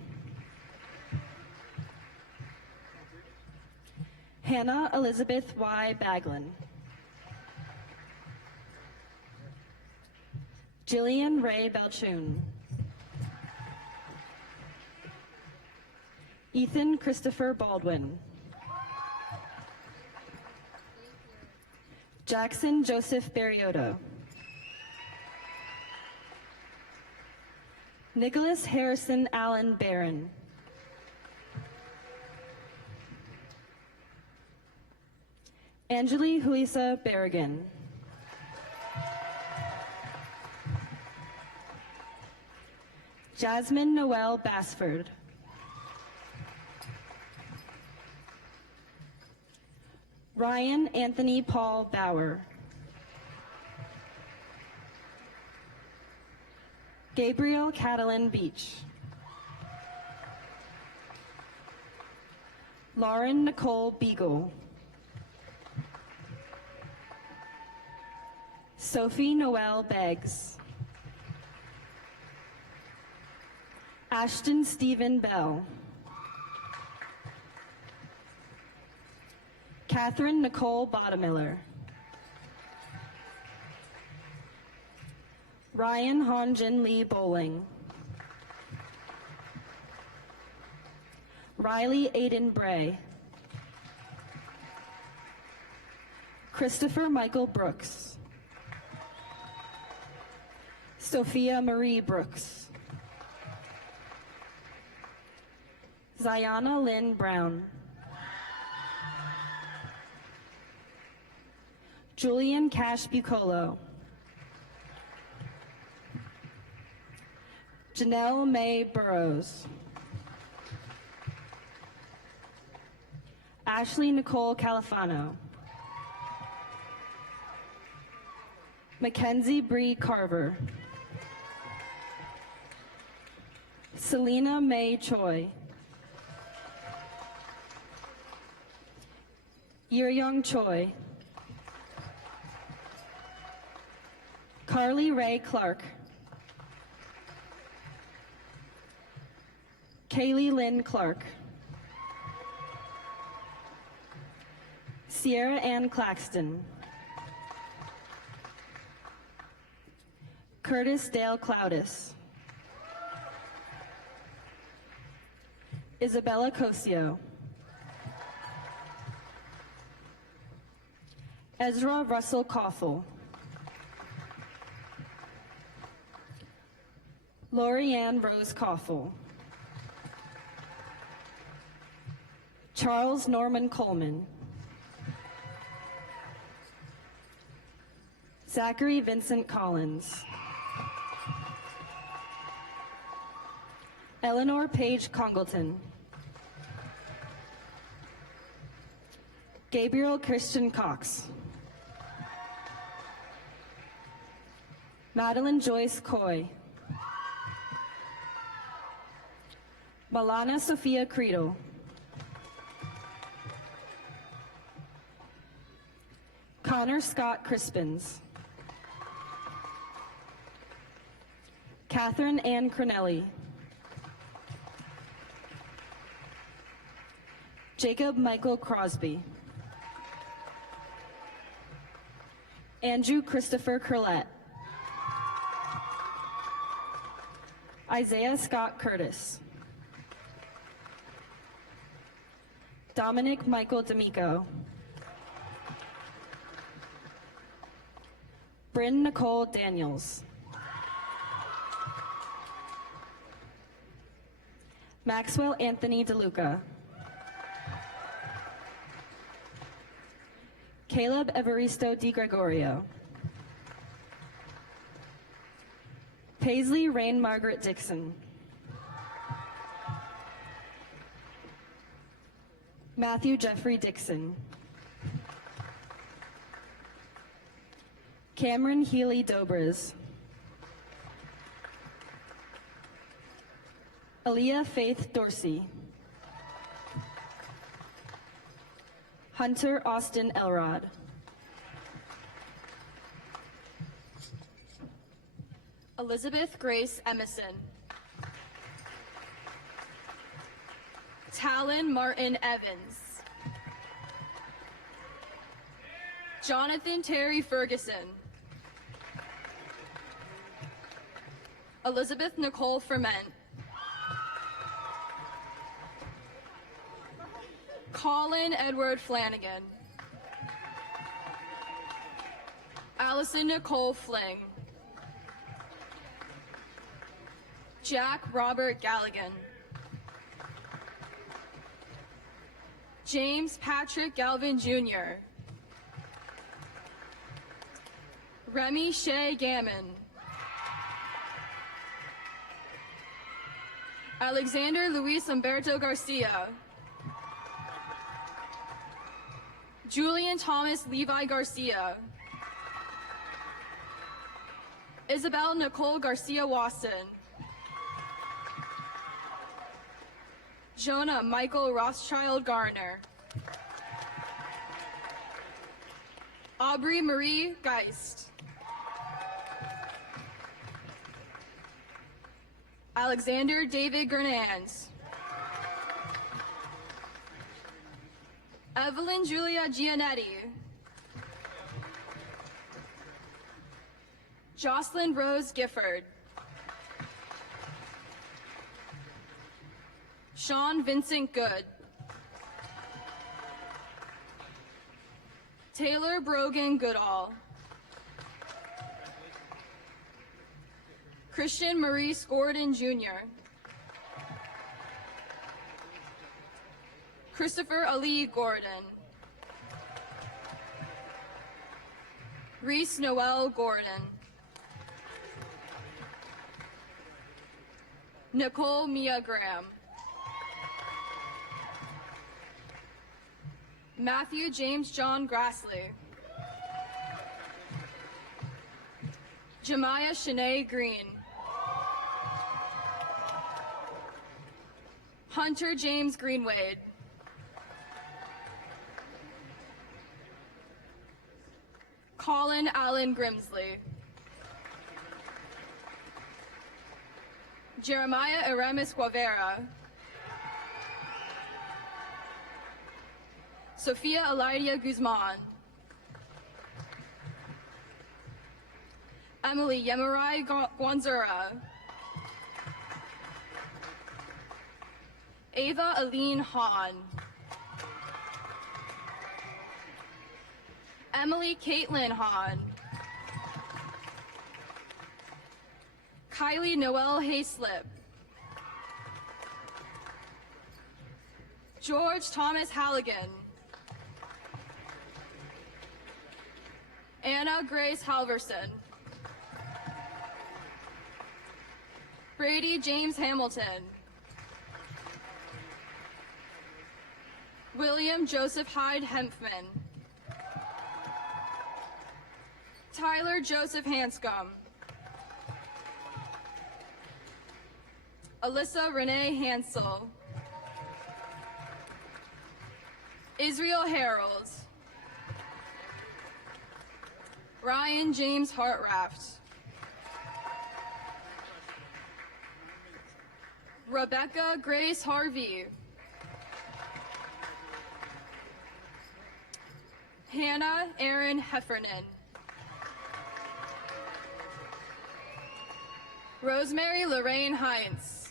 Hannah Elizabeth Y. Baglin. Jillian Ray Belchoon. Ethan Christopher Baldwin. Jackson Joseph Berriotto. Nicholas Harrison Allen Barron. Angeli Huisa Berrigan. Jasmine Noel Bassford. Ryan Anthony Paul Bauer. Gabriel Catalin Beach. Lauren Nicole Beagle. Sophie Noel Beggs. Ashton Stephen Bell. Catherine Nicole Bottomiller. Ryan Honjin Lee Bowling. Riley Aiden Bray. Christopher Michael Brooks. Sophia Marie Brooks. Ziana Lynn Brown. Julian Cash Bucolo. Janelle May Burrows. Ashley Nicole Califano. Mackenzie Bree Carver. Selena May Choi. Yeryong Choi. Carly Ray Clark. Kaylee Lynn Clark. Sierra Ann Claxton. Curtis Dale Cloudis. Isabella Cosio. Ezra Russell Koffel. Lorianne Rose Koffel. Charles Norman Coleman. Zachary Vincent Collins. Eleanor Page Congleton. Gabriel Christian Cox. Madeline Joyce Coy. Malana Sophia Credo. Connor Scott Crispins. Catherine Ann Cronelli. Jacob Michael Crosby. Andrew Christopher Curlett. Isaiah Scott Curtis. Dominic Michael D'Amico. Bryn Nicole Daniels. Maxwell Anthony DeLuca. Caleb Evaristo Di Gregorio. Paisley Rain Margaret Dixon. Matthew Jeffrey Dixon. Cameron Healy Dobres. Aaliyah Faith Dorsey. Hunter Austin Elrod. Elizabeth Grace Emerson. Talon Martin Evans. Jonathan Terry Ferguson. Elizabeth Nicole Ferment. Colin Edward Flanagan. Allison Nicole Fling. Jack Robert Galligan. James Patrick Galvin Jr. Remy Shea Gammon. Alexander Luis Humberto Garcia. Julian Thomas Levi Garcia. Isabel Nicole Garcia Wasson. Jonah Michael Rothschild Garner. Aubrey Marie Geist. Alexander David Gernands. Evelyn Julia Gianetti. Jocelyn Rose Gifford. Sean Vincent Good. Taylor Brogan Goodall. Christian Maurice Gordon Jr. Christopher Ali Gordon. Reese Noel Gordon. Nicole Mia Graham. Matthew James John Grassley. Jemiah Shanae Green. Hunter James Greenwade. Colin Allen Grimsley. Jeremiah Aramis Guevara. Sofia Elidia Guzman. Emily Yemurai Guanzura. Ava Aline Hahn. Emily Caitlin Hahn. Kylie Noel Hayslip. George Thomas Halligan. Anna Grace Halverson. Brady James Hamilton. William Joseph Hyde Hempman. Tyler Joseph Hanscom. Alyssa Renee Hansel. Israel Harold. Ryan James Hartraft. Rebecca Grace Harvey. Hannah Erin Heffernan. Rosemary Lorraine Heinz.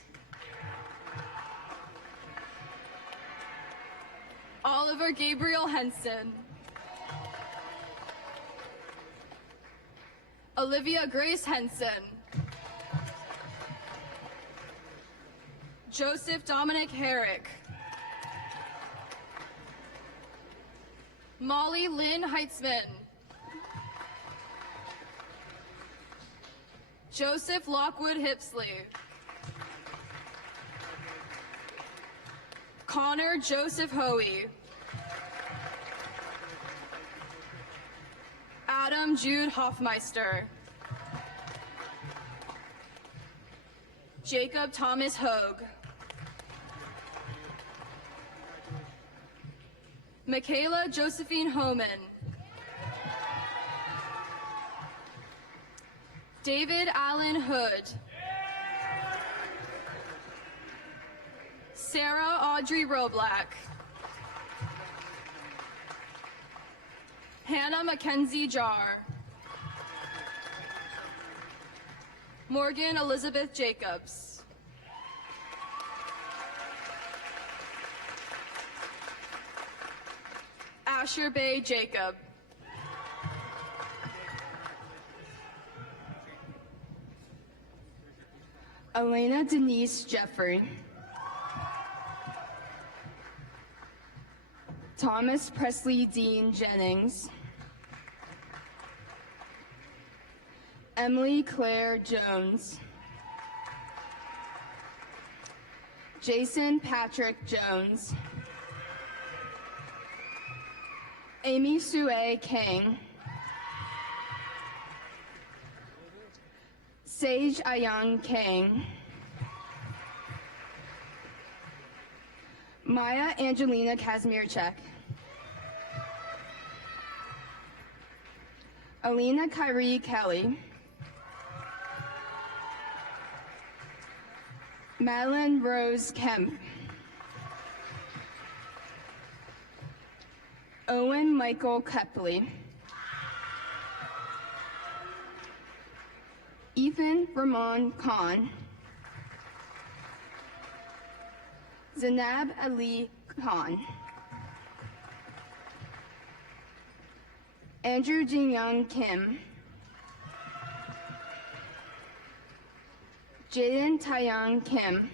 Oliver Gabriel Henson. Olivia Grace Henson. Joseph Dominic Herrick. Molly Lynn Heitzman. Joseph Lockwood Hipsley. Connor Joseph Hoey. Adam Jude Hoffmeister. Jacob Thomas Hogue. Michaela Josephine Homan. David Allen Hood. Sarah Audrey Roblack. Hannah Mackenzie Jar. Morgan Elizabeth Jacobs. Asher Bay Jacob. Elena Denise Jeffrey. Thomas Presley Dean Jennings. Emily Claire Jones. Jason Patrick Jones. Amy Sue King. Sage Ayang King. Maya Angelina Kazmierczak. Alina Kyrie Kelly. Madeline Rose Kemp. Owen Michael Kepley. Ethan Ramon Khan. Zainab Ali Khan. Andrew Jin-young Kim. Jaden Taeyang Kim.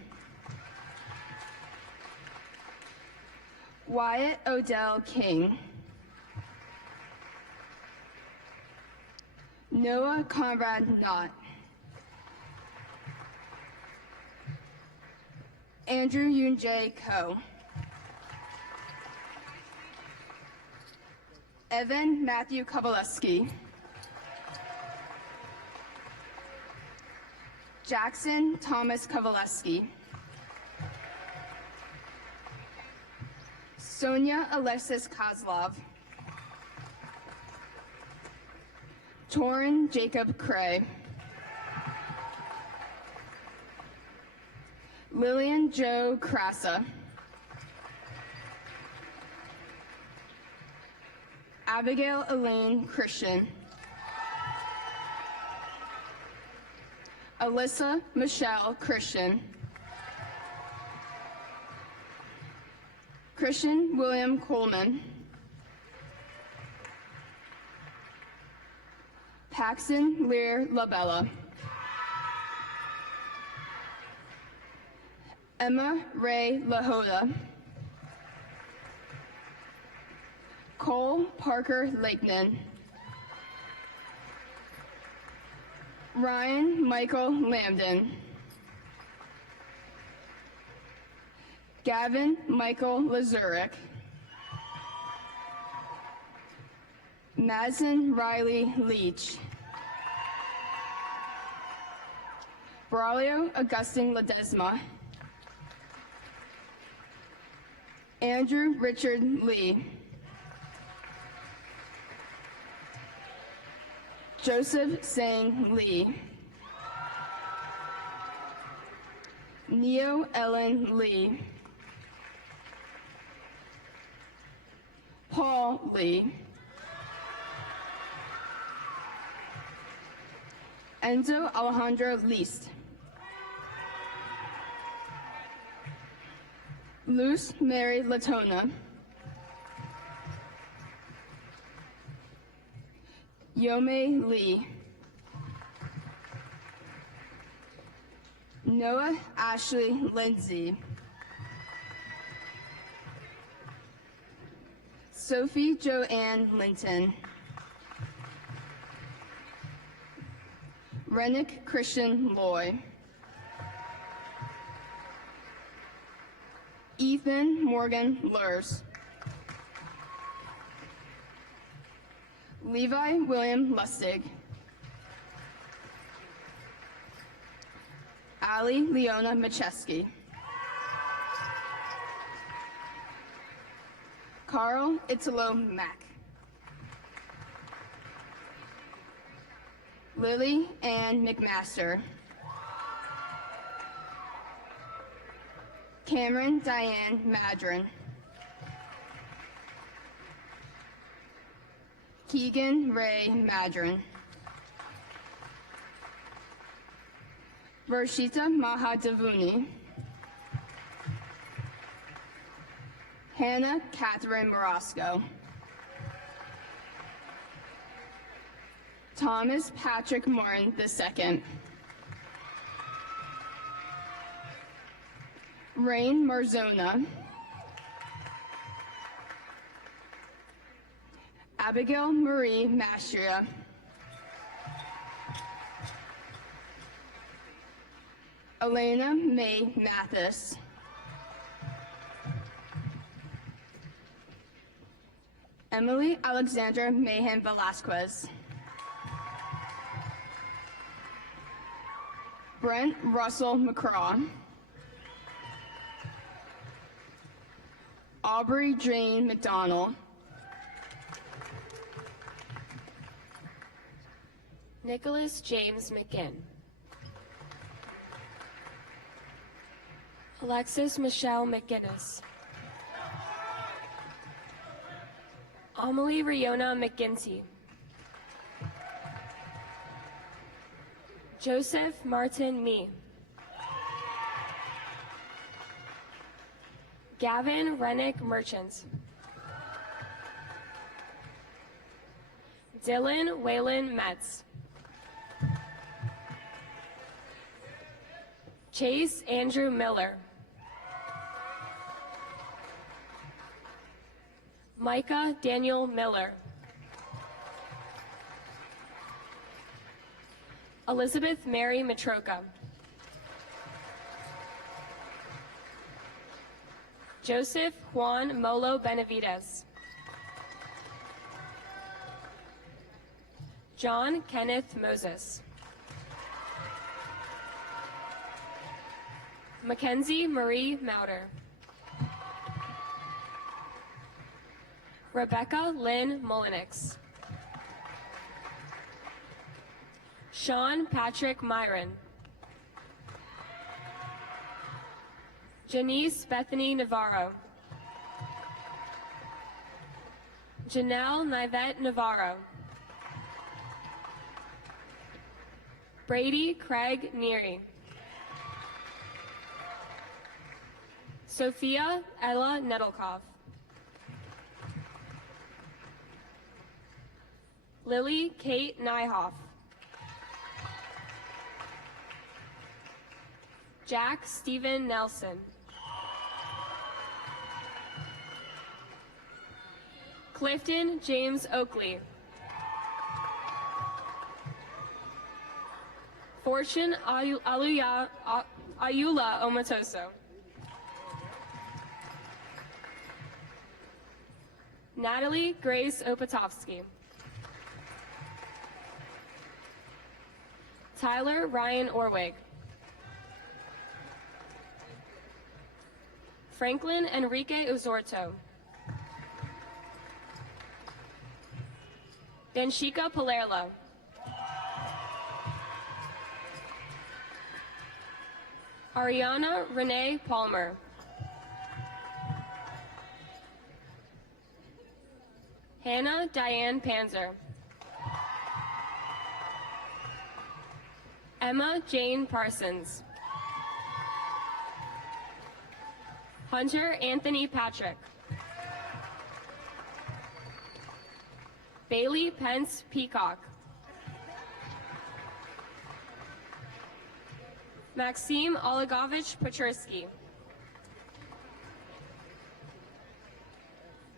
Wyatt Odell King. Noah Conrad Knott. Andrew Yoon-jae Ko. Evan Matthew Kowaleski. Jackson Thomas Kowaleski. Sonia Alexis Kozlov. Torin Jacob Cray. Lillian Joe Krasa. Abigail Elaine Christian. Alyssa Michelle Christian. Christian William Coleman. Paxton Lear Labella. Emma Ray Lahota. Cole Parker Lakeman. Ryan Michael Lambden. Gavin Michael Lazurick. Madison Riley Leach. Braulio Augustine Ledesma. Andrew Richard Lee. Joseph Sang Lee. Neo Ellen Lee. Paul Lee. Enzo Alejandro Least. Luce Mary Latona. Yome Lee. Noah Ashley Lindsay. Sophie Joanne Linton. Rennick Christian Loy. Ethan Morgan Lurs. Levi William Lustig. Ali Leona Macheski. Carl Italo Mack. Lily Ann McMaster. Cameron Diane Madron. Keegan Ray Madron. Varshita Mahadevuni. Hannah Catherine Morosco. Thomas Patrick Martin II. Rain Marzona. Abigail Marie Mastria. Elena May Mathis. Emily Alexandra Mahan Velasquez. Brent Russell McCraw. Aubrey Jane McDonald. Nicholas James McGinn. Alexis Michelle McGinnis. Amelie Riona McGinty. Joseph Martin Mee. Gavin Rennick Merchant. Dylan Whalen Metz. Chase Andrew Miller. Micah Daniel Miller. Elizabeth Mary Matroka. Joseph Juan Molo Benavides. John Kenneth Moses. Mackenzie Marie Mauder. Rebecca Lynn Mullenix. Sean Patrick Myron. Janice Bethany Navarro. Janelle Nivette Navarro. Brady Craig Neary. Sophia Ella Nettlekoff. Lily Kate Nyhoff. Jack Stephen Nelson. Clifton James Oakley. Fortune Ayula Omatoso. Natalie Grace Opatovsky. Tyler Ryan Orwig. Franklin Enrique Uzorto. Danshika Palerlo. Ariana Renee Palmer. Hannah Diane Panzer. Emma Jane Parsons. Hunter Anthony Patrick. Bailey Pence Peacock. Maxim Oligovich Petrisky.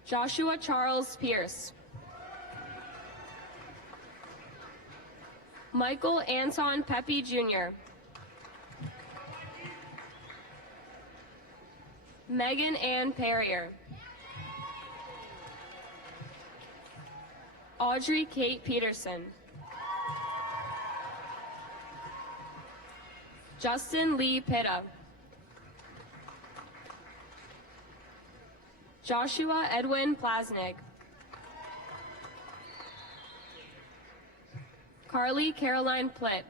Joshua Charles Pierce. Michael Anton Pepe Jr. Megan Ann Perrier. Audrey Kate Peterson. Justin Lee Pitta. Joshua Edwin Plasnig. Carly Caroline Plitt.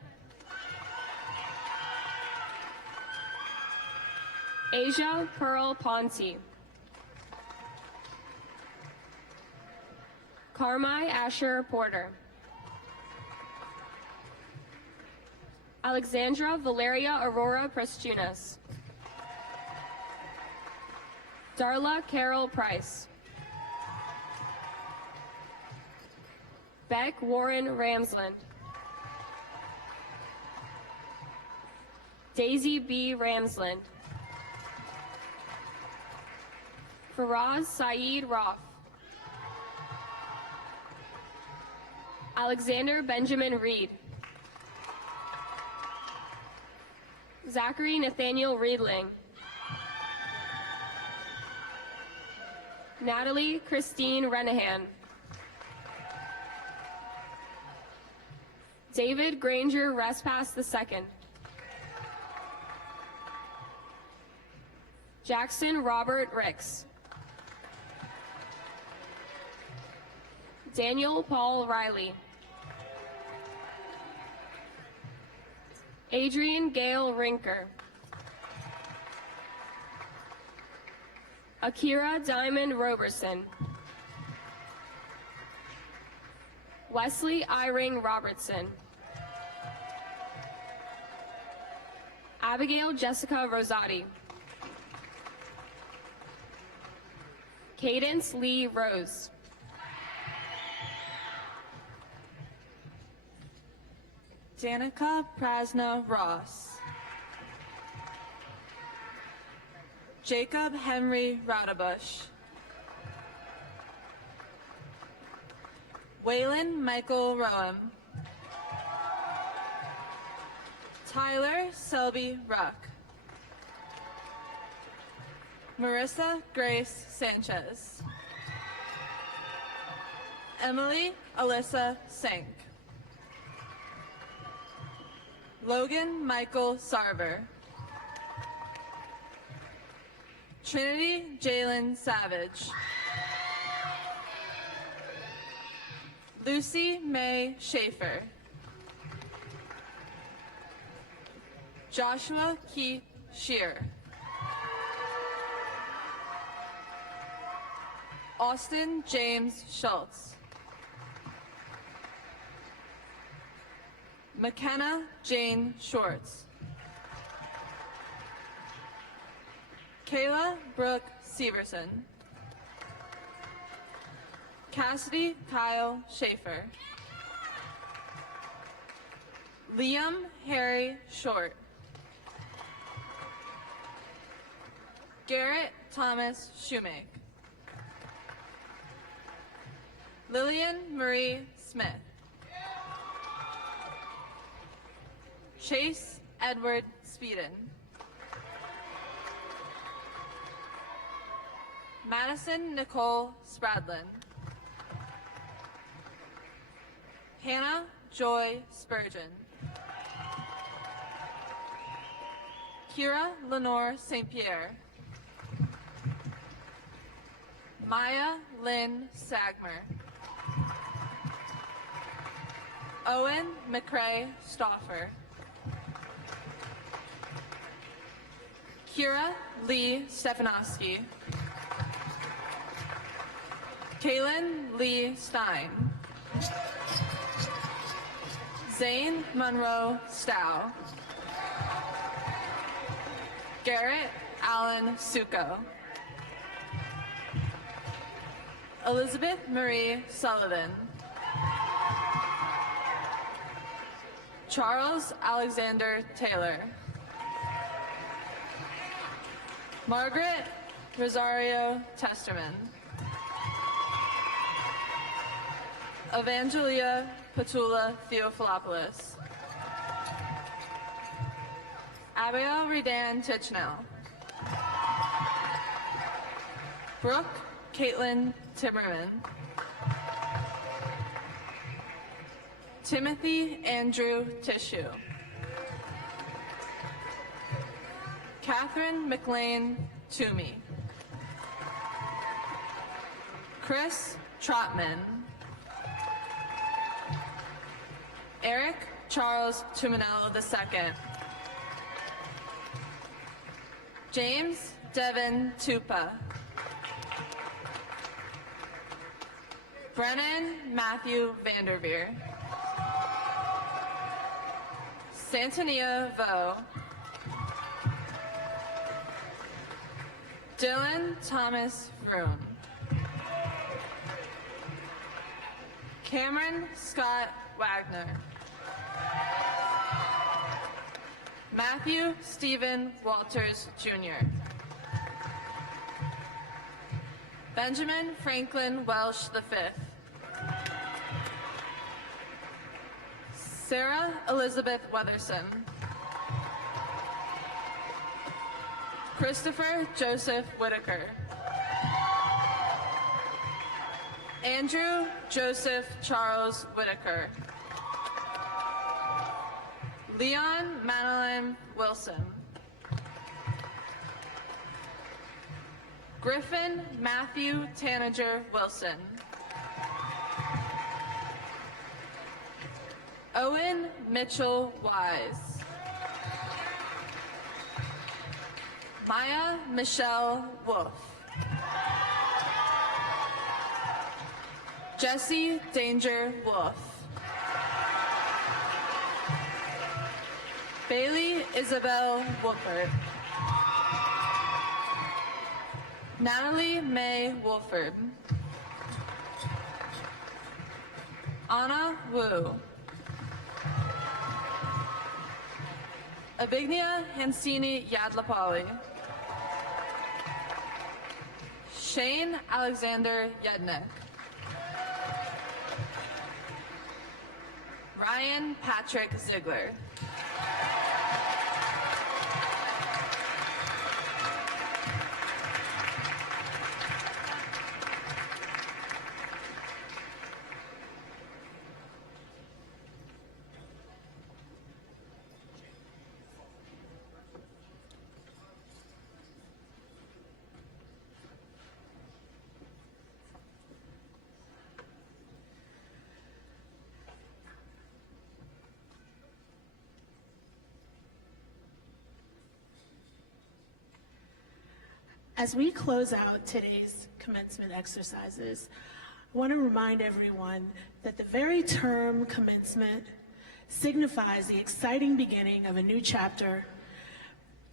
Asia Pearl Ponte. Carmi Asher Porter. Alexandra Valeria Aurora Prestunas. Darla Carol Price. Beck Warren Ramsland. Daisy B. Ramsland. Faraz Saeed Roth. Alexander Benjamin Reed. Zachary Nathaniel Riedling. Natalie Christine Renahan. David Granger Respass II. Jackson Robert Ricks. Daniel Paul Riley. Adrian Gale Rinker. Akira Diamond Roberson. Wesley Iring Robertson. Abigail Jessica Rosati. Cadence Lee Rose. Danica Prasna Ross. Jacob Henry Raudebush. Waylon Michael Roem. Tyler Selby Ruck. Marissa Grace Sanchez. Emily Alyssa Sink. Logan Michael Sarver. Trinity Jalen Savage. Lucy May Schaefer. Joshua Keith Shear. Austin James Schultz. McKenna Jane Schwartz. Kayla Brooke Severson. Cassidy Kyle Schaefer. Liam Harry Short. Garrett Thomas Shoemake. Lillian Marie Smith. Chase Edward Speeden. Madison Nicole Spradlin. Hannah Joy Spurgeon. Kira Lenore St. Pierre. Maya Lynn Sagmer. Owen McCrae Stauffer. Kira Lee Stefanowski. Kaylin Lee Stein. Zane Monroe Stow. Garrett Allen Suko. Elizabeth Marie Sullivan. Charles Alexander Taylor. Margaret Rosario Testerman. Evangelia Petula Theophilopoulos. Abigail Redan Tichnell. Brooke Caitlin Timmerman. Timothy Andrew Tissue. Catherine McLean Toomey. Chris Trotman. Eric Charles Tuminello II. James Devin Tupa. Brennan Matthew Vanderveer. Santania Vo. Dylan Thomas Vroon. Cameron Scott Wagner. Matthew Stephen Walters Jr. Benjamin Franklin Welsh V. Sarah Elizabeth Weatherson. Christopher Joseph Whitaker. Andrew Joseph Charles Whitaker. Leon Madeline Wilson. Griffin Matthew Tanager Wilson. Owen Mitchell Wise. Maya Michelle Wolf. Jesse Danger Wolf. Bailey Isabel Wolford. Natalie Mae Wolford. Anna Wu. Avignia Hansini Yadlapali. Shane Alexander Yednick. Ryan Patrick Ziegler. As we close out today's commencement exercises, I want to remind everyone that the very term commencement signifies the exciting beginning of a new chapter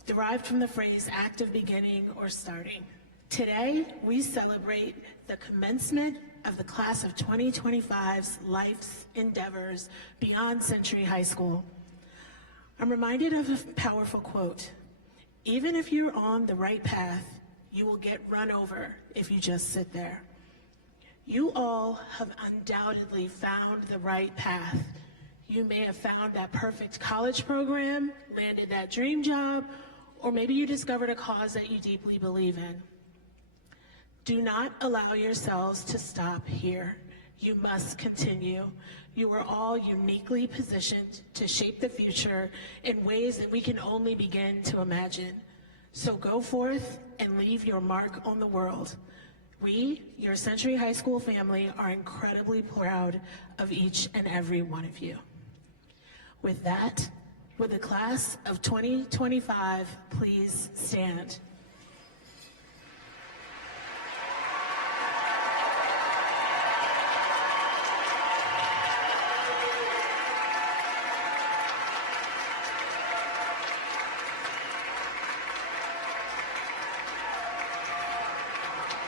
derived from the phrase active beginning or starting. Today, we celebrate the commencement of the class of 2025's life's endeavors beyond Century High School. I'm reminded of a powerful quote: "Even if you're on the right path, you will get run over if you just sit there." You all have undoubtedly found the right path. You may have found that perfect college program, landed that dream job, or maybe you discovered a cause that you deeply believe in. Do not allow yourselves to stop here. You must continue. You are all uniquely positioned to shape the future in ways that we can only begin to imagine. So go forth and leave your mark on the world. We, your Century High School family, are incredibly proud of each and every one of you. With that, would the class of 2025 please stand?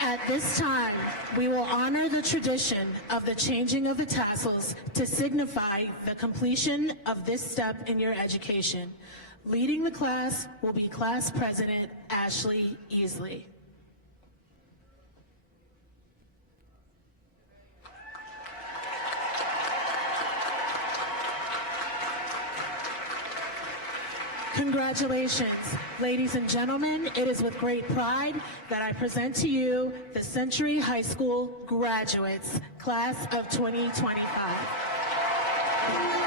At this time, we will honor the tradition of the changing of the tassels to signify the completion of this step in your education. Leading the class will be Class President Ashley Easley. Congratulations, ladies and gentlemen. It is with great pride that I present to you the Century High School graduates, class of 2025.